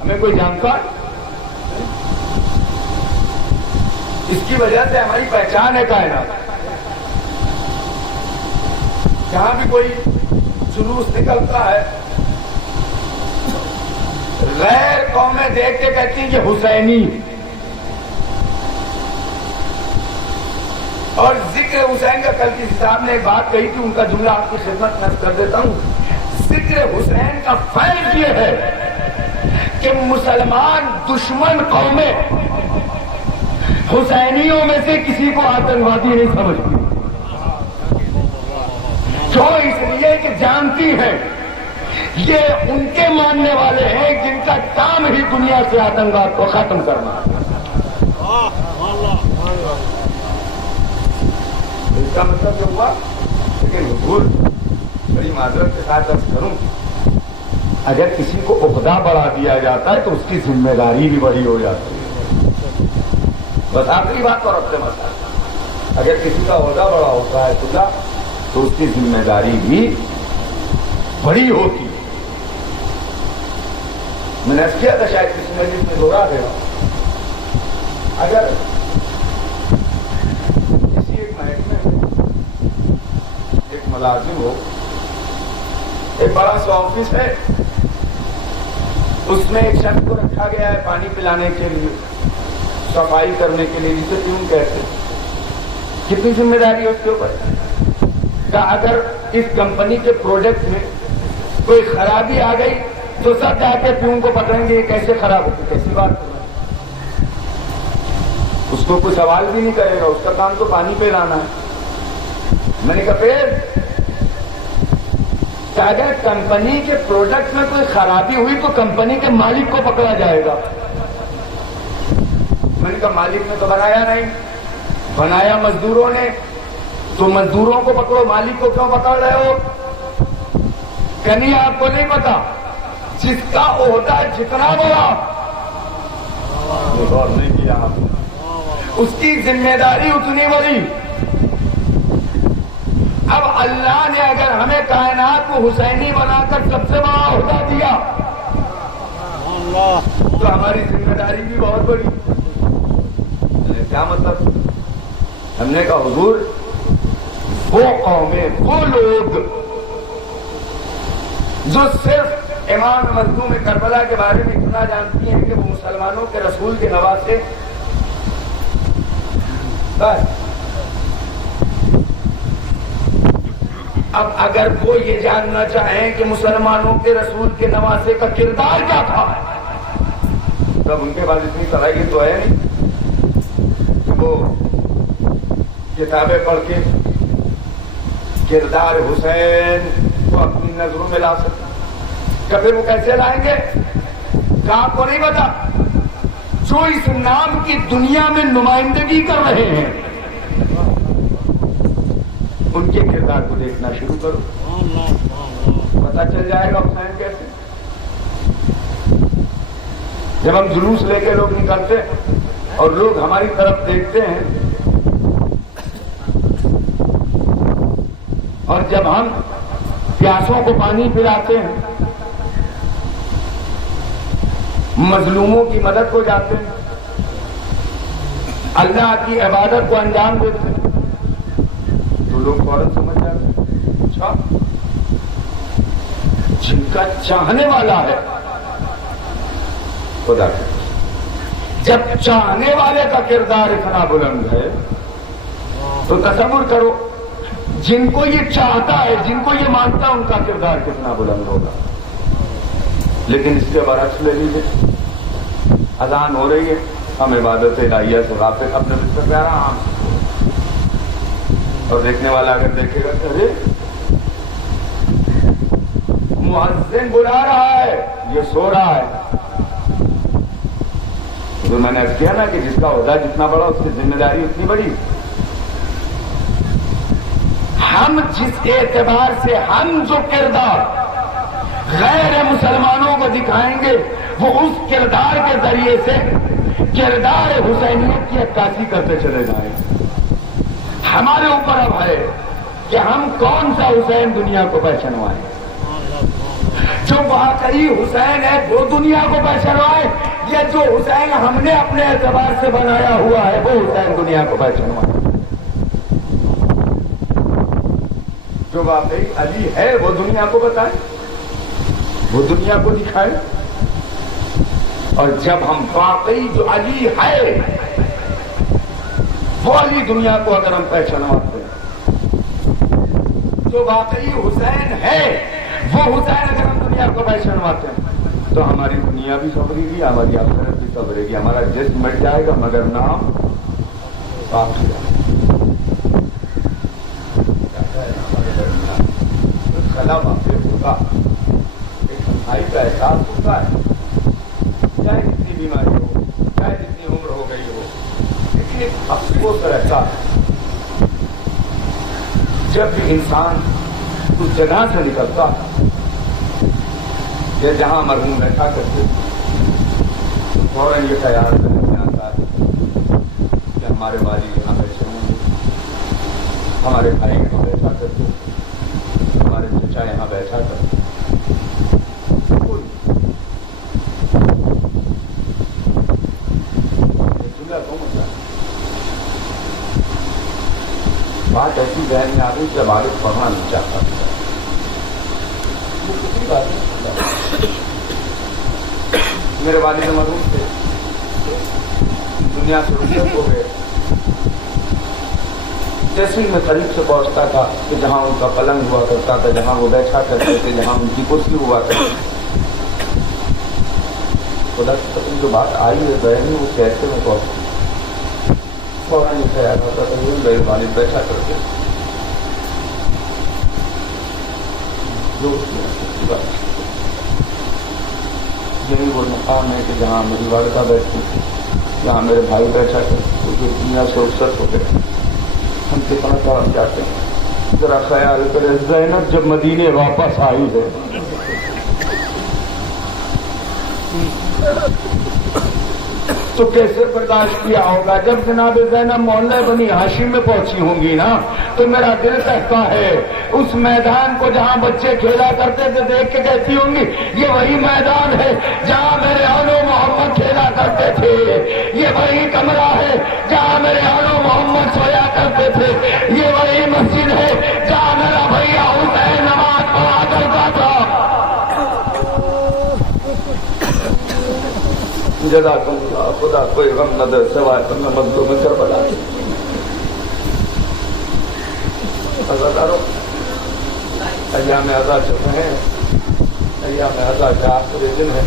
ہمیں کوئی جانتا. اس کی وجہ سے ہماری پہچان ہے کائنات. جہاں بھی کوئی جلوس نکلتا ہے غیر قومیں دیکھ کے کہتی ہیں کہ حسینی. اور ذکر حسین کا کل کسی صاحب نے ایک بات کہی تھی، ان کا جملہ آپ کی خدمت میں کر دیتا ہوں. ذکر حسین کا فیض یہ ہے کہ مسلمان دشمن قومیں حسینیوں میں سے کسی کو آتنکوادی نہیں سمجھتی. جو اس لیے کہ جانتی ہیں یہ ان کے ماننے والے ہیں جن کا کام ہی دنیا سے آتنکواد کو ختم کرنا ہے. اس کا مطلب جو ہوا، لیکن حضور بڑی معذرت کے ساتھ عرض کروں، اگر کسی کو عہدہ بڑھا دیا جاتا ہے تو اس کی ذمہ داری بھی بڑی ہو جاتی ہے. بس آخری بات اور اپنے مسئلہ، اگر کسی کا عہدہ بڑا ہوتا ہے تو اس کی ذمہ داری بھی بڑی ہوتی ہے. میں نے کیا تھا، شاید کسی مجلس میں دوہرا دے گا. اگر کسی ایک محکمے میں ایک ملازم ہو، ایک بڑا سا آفس ہے، اس میں ایک شخص کو رکھا گیا ہے پانی پلانے کے لیے، صفائی کرنے کے لیے، جسے پیون کہتے ہیں. کتنی ذمہ داری ہے اس کے اوپر کہ اگر اس کمپنی کے پروڈکٹ میں کوئی خرابی آ گئی تو سب جا کے پیون کو پکڑیں گے یہ کیسے خراب ہوگی، کیسی بات ہے. اس کو کوئی سوال بھی نہیں کرے گا، اس کا کام تو پانی پہ لانا ہے. میں نے کہا پھر اگر کمپنی کے پروڈکٹ میں کوئی خرابی ہوئی تو کمپنی کے مالک کو پکڑا جائے گا. میں نے کہا مالک نے تو بنایا نہیں، بنایا مزدوروں نے، تو مزدوروں کو پکڑو، مالک کو کیوں پکڑ رہے ہو؟ کہ نہیں آپ کو نہیں پتا جس کا عہدہ جتنا بڑا، غور نہیں کیا آپ نے، اس کی ذمہ داری اتنی بڑی. اب اللہ نے اگر ہمیں کائنات کو حسینی بنا کر سب سے بڑا عہدہ دیا تو ہماری ذمہ داری بھی بہت بڑی. کیا مطلب؟ ہم نے کہا حضور وہ قومیں، وہ لوگ جو صرف امام مظلوم کربلا کے بارے میں اتنا جانتی ہیں کہ وہ مسلمانوں کے رسول کے نواسے، بس اب اگر وہ یہ جاننا چاہیں کہ مسلمانوں کے رسول کے نواسے کا کردار کیا تھا، تب ان کے پاس اتنی صلاحیت تو ہے نہیں کہ وہ کتابیں پڑھ کے کردار حسین کو اپنی نظروں میں لا سکتے. کہ پھر وہ کیسے لائیں گے؟ کہ آپ کو نہیں پتا جو اس نام کی دنیا میں نمائندگی کر رہے ہیں ان کے کردار کو دیکھنا شروع کرو، پتہ چل جائے گا حسین کیسے. جب ہم جلوس لے کے لوگ نکلتے ہیں اور لوگ ہماری طرف دیکھتے ہیں، اور جب ہم پیاسوں کو پانی پلاتے ہیں، مظلوموں کی مدد کو جاتے ہیں، اللہ کی عبادت کو انجام دیتے ہیں، تو لوگ فوراً سمجھ جاتے ہیں اچھا جن کا چاہنے والا ہے خدا. جب چاہنے والے کا کردار اتنا بلند ہے تو تصور کرو جن کو یہ چاہتا ہے، جن کو یہ مانتا ہے، ان کا کردار کتنا بلند ہوگا. لیکن اس کے برعکس لے لیجیے، اذان ہو رہی ہے، ہم عبادت الہیہ سے غافل، اپنے بستر پہ آرام، اور دیکھنے والا اگر دیکھے گا کہ ارے مؤذن بلا رہا ہے، یہ سو رہا ہے. تو میں نے عرض کیا نا کہ جس کا عہدہ جتنا بڑا اس کی ذمہ داری اتنی بڑی. ہم جس اعتبار سے ہم جو کردار غیر مسلمانوں کو دکھائیں گے وہ اس کردار کے ذریعے سے کردار حسینیت کی عکاسی کرتے چلے جائیں. ہمارے اوپر اب ہے کہ ہم کون سا حسین دنیا کو پہچانوائیں. جو واقعی حسین ہے وہ دنیا کو پہچانوائے، یا جو حسین ہم نے اپنے اعتبار سے بنایا ہوا ہے وہ حسین دنیا کو پہچانوائے. جو واقعی علی ہے وہ دنیا کو بتائے، وہ دنیا کو دکھائے. اور جب ہم واقعی جو علی ہے وہ علی دنیا کو اگر ہم پہچانواتے ہیں، جو واقعی حسین ہے وہ حسین اگر ہم دنیا کو پہچانواتے ہیں، تو ہماری دنیا بھی سنورے گی، ہماری آخرت بھی سنورے گی. ہمارا جسم مٹ جائے گا مگر نام باقی رہے گا. خلا واقع ہوگا، ایک بھائی کا احساس ہوتا ہے، چاہے کتنی بیماری ہو، چاہے جتنی عمر ہو گئی ہو، لیکن ایک افسوس رہتا ہے جب بھی انسان اس جگہ سے نکلتا یا جہاں مرحوم بیٹھا کرتے تو فوراً یہ خیال میں آتا ہے کہ ہمارے والد یہاں بیٹھے ہوں گے، ہمارے بھائی یہاں بیٹھا کرتے، ہمارے چچا یہاں بیٹھا کرتے. بات ایسی ذہن میں آ گئی جب عارف پڑھنا نہیں چاہتا. میرے والد مرحوم تھے، دنیا سے رخصت ہو گئے. جیسے ہی میں قریب سے پہنچتا تھا کہ جہاں ان کا پلنگ ہوا کرتا تھا، جہاں وہ بیٹھا کرتے تھے، جہاں ان کی کرسی ہوا کرتی تھی، خدا کی قسم جو بات آئی ہے بہن وہ کیسے میں پہنچ فوراً یہ خیال ہوتا تھا وہ میرے والد بیٹھا کرتے یہی وہ مقام ہے کہ جہاں میری والدہ بیٹھتی تھی، جہاں میرے بھائی بیٹھا کرتے، جو دنیا سے رخصت ہو گئے. ہم کتنا کام چاہتے ہیں، ذرا خیال کرے زینب جب مدینے واپس آئی ہے تو کیسے برداشت کیا ہوگا. جب جناب زینب محلہ بنی ہاشم میں پہنچی ہوں گی نا تو میرا دل کہتا ہے اس میدان کو جہاں بچے کھیلا کرتے تھے دیکھ کے کہتی ہوں گی یہ وہی میدان ہے جہاں میرے آنو محمد کھیلا کرتے تھے، یہ وہی کمرہ ہے جہاں میرے آنو محمد سویا کرتے تھے، یہ وہی مسجد ہے جہاں میرا بھیا حسین نماز پڑھا کرتا تھا. جزاکم اللہ. خدا کوئی غم نہ دے سوائے تم مزدور میں کربلا. ایام عزا چل رہے ہیں. ایام عزا کا آخری دن ہے.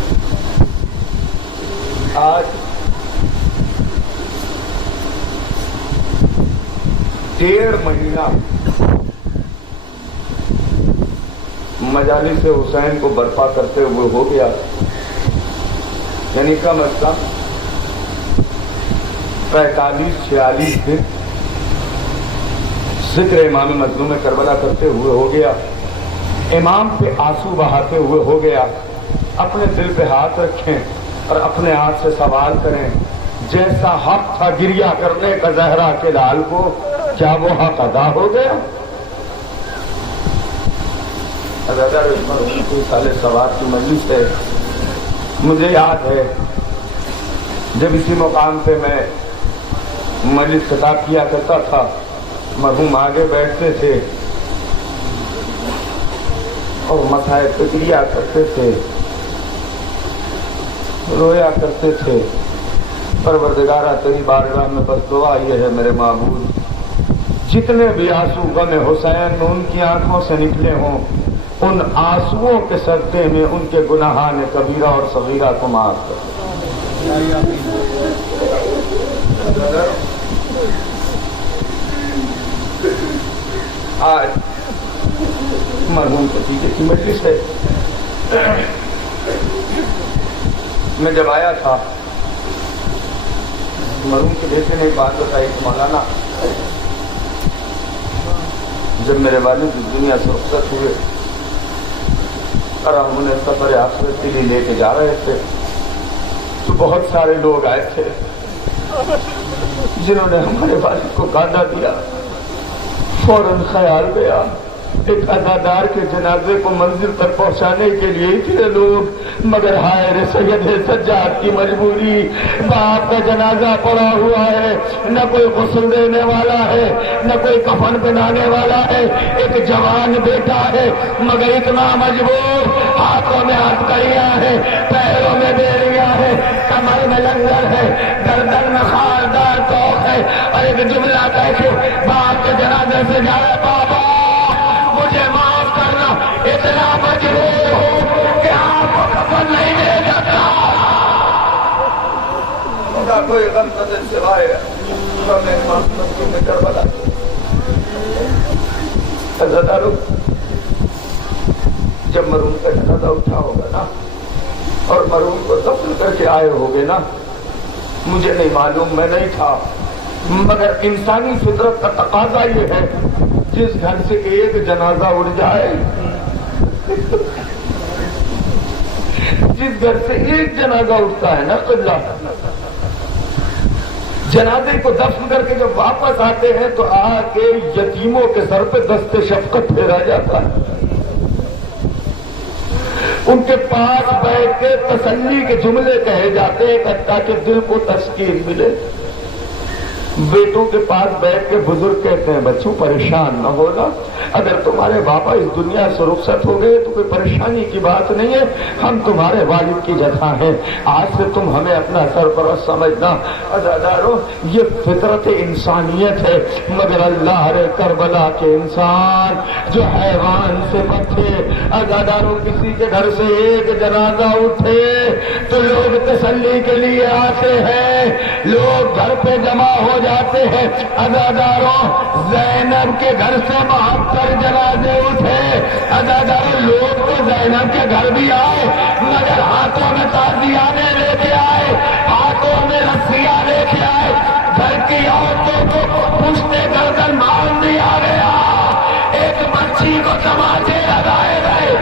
آج 1.5 مہینہ مجالس حسین کو برپا کرتے ہوئے ہو گیا. یعنی کم از کم 45-46 دن ذکر امام مظلوم کربلا کرتے ہوئے ہو گیا. امام پہ آنسو بہاتے ہوئے ہو گیا. اپنے دل پہ ہاتھ رکھیں اور اپنے ہاتھ سے سوال کریں، جیسا حق تھا گریہ کرنے کا زہرا کے لال کو، کیا وہ حق ادا ہو گیا؟ اگر سال سوات کی مجلس ہے، مجھے یاد ہے جب اسی مقام پہ میں مجلس خطاب کیا کرتا تھا، مرحوم آگے بیٹھتے تھے اور مسائل فکریا کرتے تھے، رویا کرتے تھے. پروردگارہ تیری بارگاہ میں بس دعا یہ ہے میرے معبود، جتنے بھی آنسو غم حسین میں ان کی آنکھوں سے نکلے ہوں، ان آنسوؤں کے صدقے میں ان کے گناہان کبیرہ اور صغیرہ کو معاف کر. آج مرحوم بھتیجے کی مجلس ہے. میں جب آیا تھا، مرحوم کے بیٹے نے ایک بات بتائی کہ مولانا جب میرے والد اس دنیا سے رخصت ہوئے اور ہم انہیں سفر آخرت کے لیے لے کے جا رہے تھے تو بہت سارے لوگ آئے تھے جنہوں نے ہمارے والد کو گانا دیا. فوراً خیال گیا ایک ادادار کے جنازے کو منزل تک پہنچانے کے لیے اتنے لوگ، مگر ہائے رے سید سجاد کی مجبوری، باپ کا جنازہ پڑا ہوا ہے، نہ کوئی غسل دینے والا ہے، نہ کوئی کفن پہنانے والا ہے، ایک جوان بیٹا ہے مگر اتنا مجبور، ہاتھوں میں ہتھکڑیاں ہے، پیروں میں بیڑیاں ہے، کمر میں لنگر ہے، گردن میں خاردار توق ہے، اور ایک جملہ کہہ کے باپ کے جنازے سے جائے، بابا مجھے معاف کرنا، اتنا مجبور ہوں کہ آپ کو کفن نہیں دے سکتا. کوئی غم نظر سوائے میں کربلا. عزادارو، جب مرحوم کا جنازہ اٹھا ہوگا نا اور مرحوم کو دفن کر کے آئے ہوگے نا، مجھے نہیں معلوم، میں نہیں تھا، مگر انسانی فطرت کا تقاضا یہ ہے جس گھر سے ایک جنازہ اڑ جائے، جس گھر سے ایک جنازہ اٹھتا ہے نا قبلہ، جنازے کو دفن کر کے جب واپس آتے ہیں تو آ کے یتیموں کے سر پہ دست شفقت پھیرا جاتا ہے، ان کے پاس بیٹھ کے تسلی کے جملے کہے جاتے ہیں تاکہ دل کو تسکین ملے. بیٹوں کے پاس بیٹھ کے بزرگ کہتے ہیں بچوں پریشان نہ ہونا، اگر تمہارے باپا اس دنیا سے رخصت ہو گئے تو کوئی پریشانی کی بات نہیں ہے، ہم تمہارے والد کی جگہ ہیں، آج سے تم ہمیں اپنا سرپرست سمجھنا. عزادارو، یہ فطرت انسانیت ہے، مگر اللہ رے کربلا کے انسان جو حیوان سے بچے. عزادارو، کسی کے گھر سے ایک جنازہ اٹھے تو لوگ تسلی کے لیے آتے ہیں، لوگ گھر پہ جمع ہو جاتے ہیں. عزاداروں، زینب کے گھر سے 72 جنازے اٹھے. عزاداروں، لوگ تو زینب کے گھر بھی آئے مگر ہاتھوں میں تعزیانے لے کے آئے، ہاتھوں میں رسیاں لے کے آئے. گھر کی عورتوں کو پوچھتے گردن مار دیا گیا، ایک بچی کو تماچے لگائے گئے.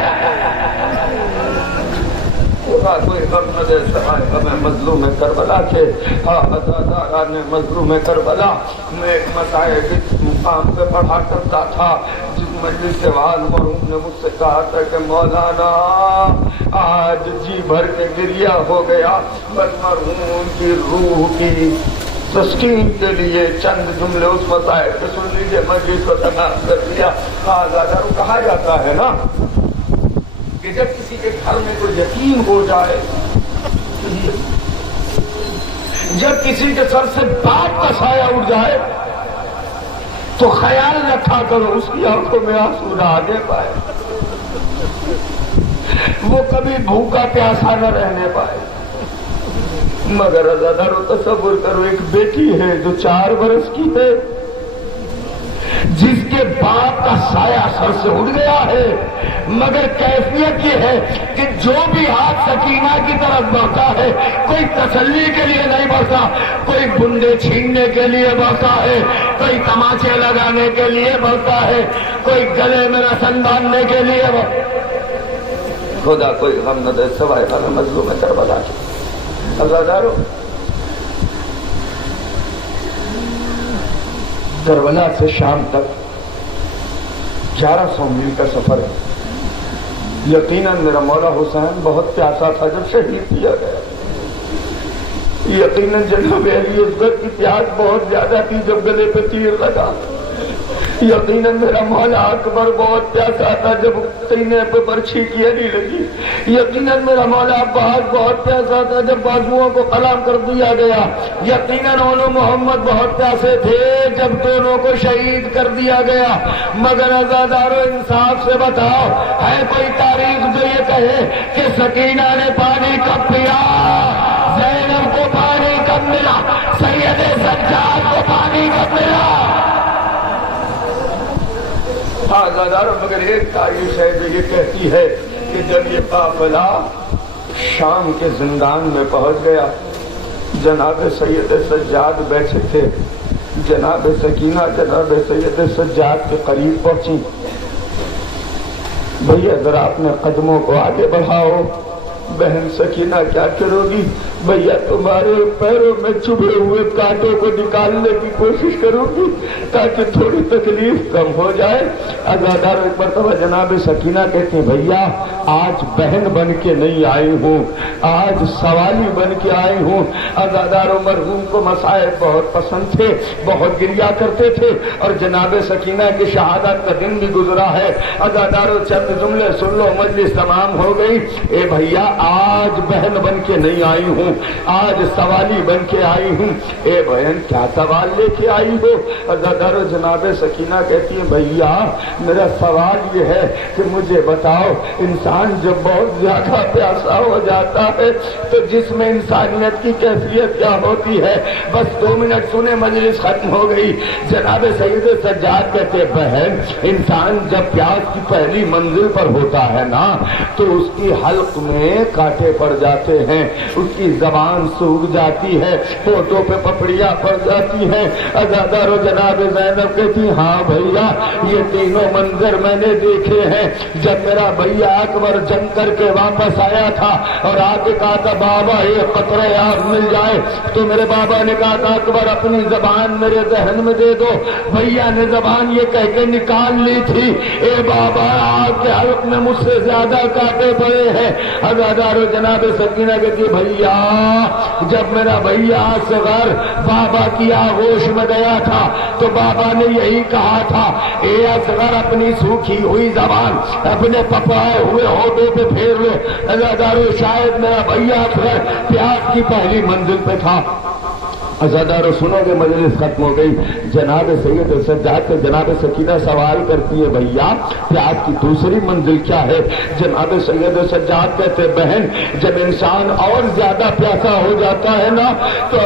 کوئی غم نہ دے سوائے غم مظلوم کربلا کے. عزاداران مظلوم کربلا میں ایک مسائل اس مقام پہ پڑھا کرتا تھا جس مجلس سے وال مرحوم نے مجھ سے کہا تھا کہ مولانا آج جی بھر کے گریہ ہو گیا، بس مرحوم کی روح کی تسکین کے لیے چند جملے اس مسائل پہ سن لیجیے، مجلس کو تمام کر دیا. عزاداروں، کہا جاتا ہے نا کہ جب کسی کے گھر میں کوئی یتیم ہو جائے، جب کسی کے سر سے باپ کا سایہ اٹھ جائے تو خیال رکھا کرو اس کی آنکھوں میں آنسو نہ آنے پائے. وہ کبھی بھوکا پیاسا نہ رہنے پائے، مگر عزادارو تصور کرو ایک بیٹی ہے جو 4 برس کی ہے، جس کے باپ کا سایہ سر سے اڑ گیا ہے، مگر کیفیت یہ ہے کہ جو بھی ہاتھ سکینہ کی طرف بڑھتا ہے کوئی تسلی کے لیے نہیں بڑھتا، کوئی گنڈے چھیننے کے لیے بڑھتا ہے، کوئی تماچے لگانے کے لیے بڑھتا ہے، کوئی گلے میں رسن باندھنے کے لیے خدا کوئی غم نہ دے سوائے غم مظلوم کربلا کی۔ عزادارو کربلا سے شام تک 1100 میل کا سفر ہے۔ یقیناً میرا مولا حسین بہت پیاسا تھا جب شہید کیا گیا، یقیناً جناب علی اصغر کی پیاس بہت زیادہ تھی جب گلے پہ تیر لگا، یقیناً میرا مولا اکبر بہت پیاسا تھا جب سینے پہ برچھی کی اڑی لگی، یقیناً میرا مولا عباس بہت پیاسا تھا جب بازوؤں کو قلم کر دیا گیا، یقیناً اولو محمد بہت پیاسے تھے جب دونوں کو شہید کر دیا گیا، مگر عزادارو انصاف سے بتاؤ ہے کوئی تاریخ جو یہ کہے کہ سکینہ نے پانی کب پیا، زینب کو پانی کب ملا، سید سجاد کو پانی کب ملا؟ ہاں عزادارو مگر ایک تاریخ ہے جو یہ کہتی ہے کہ جب یہ قافلہ شام کے زندان میں پہنچ گیا، جناب سید سجاد بیٹھے تھے، جناب سکینہ جناب سید سجاد کے قریب پہنچی، بھیا ذرا اپنے قدموں کو آگے بڑھاؤ، بہن سکینہ کیا کرو گی؟ بھیا تمہارے پیروں میں چبھے ہوئے کانٹوں کو نکالنے کی کوشش کروں گی تاکہ تھوڑی تکلیف کم ہو جائے۔ عزادارو ایک مرتبہ جناب سکینہ کہتے ہیں بھیا آج بہن بن کے نہیں آئی ہوں، آج سوالی بن کے آئی ہوں۔ عزادارو مرحوم کو مصائب بہت پسند تھے، بہت گریا کرتے تھے، اور جناب سکینہ کی شہادت کا دن بھی گزرا ہے۔ عزادارو چند جملے سن لو، مجلس تمام ہو گئی۔ اے بھیا آج بہن بن کے نہیں آئی ہوں، آج سوالی بن کے آئی ہوں۔ اے بہن کیا سوال لے کے آئی ہو؟ عزادارو جناب سکینہ کہتی ہے بھیا میرا سوال یہ ہے کہ مجھے بتاؤ، انسان جب بہت زیادہ پیاسا ہو جاتا ہے تو جس میں انسانیت کی کیفیت کیا ہوتی ہے؟ بس 2 منٹ سنے، مجلس ختم ہو گئی۔ جناب سید سجاد کہتے بہن انسان جب پیاس کی پہلی منزل پر ہوتا ہے نا تو اس کی حلق میں کانٹے پڑ جاتے ہیں، اس کی زبان سوکھ جاتی ہے، ہونٹوں پہ پپڑیاں پڑ جاتی ہیں۔ عزادارو جناب زینب کہتی ہاں بھیا یہ تینوں منظر میں نے دیکھے ہیں۔ جب میرا بھیا اکبر جنگ کر کے واپس آیا تھا اور آ کے کہا تھا بابا ایک قطرہ آب مل جائے، تو میرے بابا نے کہا تھا اکبر اپنی زبان میرے ذہن میں دے دو۔ بھیا نے زبان یہ کہہ کے نکال لی تھی اے بابا آپ کے حلق میں مجھ سے زیادہ کانٹے پڑے ہیں۔ عزادارو جناب سکینہ کہتی بھیا جب میرا بھیا اصغر بابا کی آغوش میں گیا تھا تو بابا نے یہی کہا تھا اے اصغر اپنی سوکھی ہوئی زبان اپنے پپائے ہوئے ہونٹوں پہ پھیر لو۔ عزادارو شاید میرا بھیا اصغر پیاس کی پہلی منزل پہ تھا۔ عزادارو سنو گے مجلس ختم ہو گئی۔ جناب سید سجاد سے جناب سکینہ سوال کرتی ہے بھیا پیاس کی دوسری منزل کیا ہے؟ جناب سید سجاد کہتے بہن جب انسان اور زیادہ پیاسا ہو جاتا ہے نا تو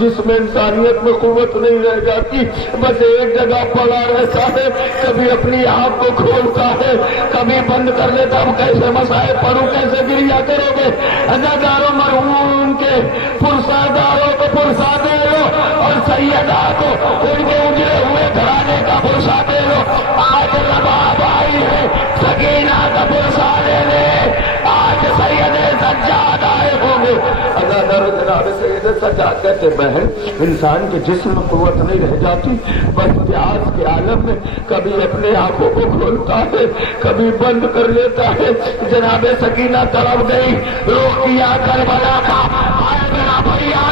جس میں انسانیت میں قوت نہیں رہ جاتی، بس ایک جگہ پڑا رہتا ہے، کبھی اپنی آنکھ کو کھولتا ہے کبھی بند کر لیتا۔ اب کیسے مسائل پڑھوں، کیسے گریا کرو گے؟ عزادارو مرحوم کے پرساداروں کو پرسا دے لو اور سیدہ کو ان کے اجڑے ہوئے گھرانے کا پرسا دے لو۔ آج رباب آئی ہے، سکینہ کا پرسا دے لے، آج سید سجاد آئے ہوں گے۔ عزادارو جناب سید سجاد کہتے بہن انسان کے جسم میں قوت نہیں رہ جاتی، بس پیاس کے عالم میں کبھی اپنے آنکھوں کو کھولتا ہے کبھی بند کر لیتا ہے۔ جناب سکینہ تڑپ گئی، رو کیا کربلا کا آئے میرا بھیا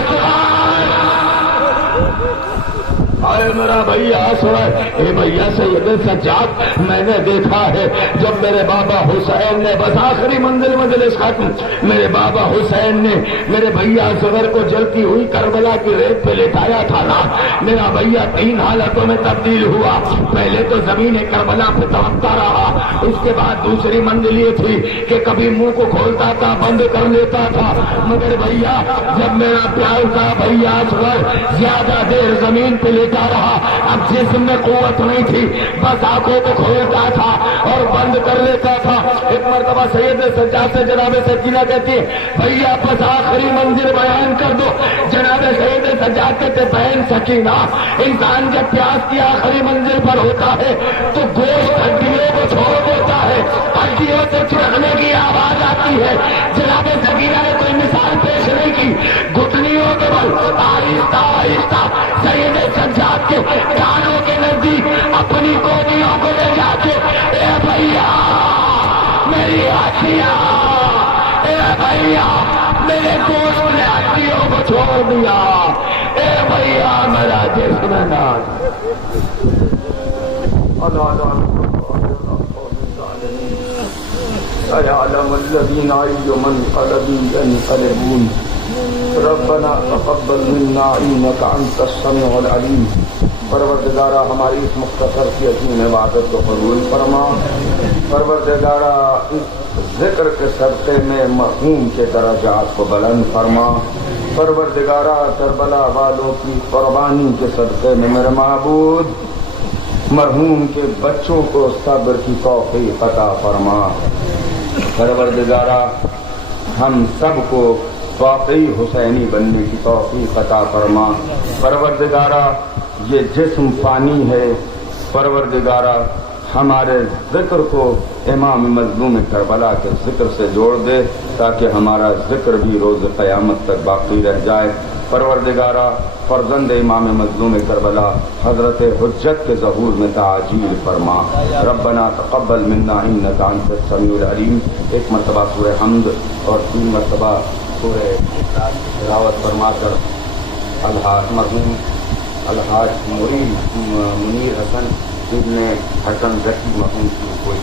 اے میرا بھیا اسود، اے بھیا سید سجاد، میں نے دیکھا ہے جب میرے بابا حسین نے بس آخری منزل مجلس ختم، میرے بابا حسین نے میرے بھیا اصغر کو جلتی ہوئی کربلا کی ریت پہ لٹایا تھا نا، میرا بھیا 3 حالتوں میں تبدیل ہوا۔ پہلے تو زمین کربلا پہ تڑپتا رہا، اس کے بعد دوسری منزل یہ تھی کہ کبھی منہ کو کھولتا تھا بند کر لیتا تھا، مگر بھیا جب میرا پیار کا بھیا اصغر زیادہ دیر زمین پہ لیٹا رہا، اب جسم میں قوت نہیں تھی، بس آنکھوں کو کھولتا تھا اور بند کر لیتا تھا۔ ایک مرتبہ سید سجاد سے جناب سکینہ کہتی ہے بھیا بس آخری منزل بیان کر دو۔ جناب سید سجاد کہتے بہن سکینہ، انسان جب پیاس کی آخری منزل پر ہوتا ہے تو گوشت ہڈیوں کو چھوڑ دیتا ہے، ہڈیوں سے چرخنے کی آواز آتی ہے۔ جناب سکینہ نے کوئی مثال پیش نہیں کی، گھٹنیوں کے بل آہستہ آہستہ سید سجاد کے کانوں کے نزدیک اپنی گودیوں کو لے جا کے اے بھیا میری ہڈیاں، اے بھیا میرے گوشت نے ہڈیوں کو چھوڑ دیا، اے بھیا میرا جسم ناز۔ سيعلم الذين أي منقلب ينقلبون ربنا تقبل منا إنك أنت السميع العليم۔ پروردگارہ ہماری اس مختصر کی عظیم عبادت کو قبول فرما، پروردگارہ اس ذکر کے صدقے میں مرحوم کے درجات کو بلند فرما، پروردگارہ کربلا والوں کی قربانی کے صدقے میں میرے معبود مرحوم کے بچوں کو صبر کی توفیق عطا فرما، پروردگارہ ہم سب کو واقعی حسینی بننے کی توفیق عطا فرما، پروردگارہ یہ جسم فانی ہے، پروردگارہ ہمارے ذکر کو امام مظلوم کربلا کے ذکر سے جوڑ دے تاکہ ہمارا ذکر بھی روز قیامت تک باقی رہ جائے، پروردگارہ فرزند امام مظلوم کربلا حضرت حجت کے ظہور میں تعجیل فرما، ربنا تقبل منا انک انت السمیع العلیم۔ ایک مرتبہ سورہ حمد اور 3 مرتبہ سورہ تلاوت فرما کر الحاج مرحوم الحاج منیر حسن ابن حسن ذکی مرحوم کی کوئی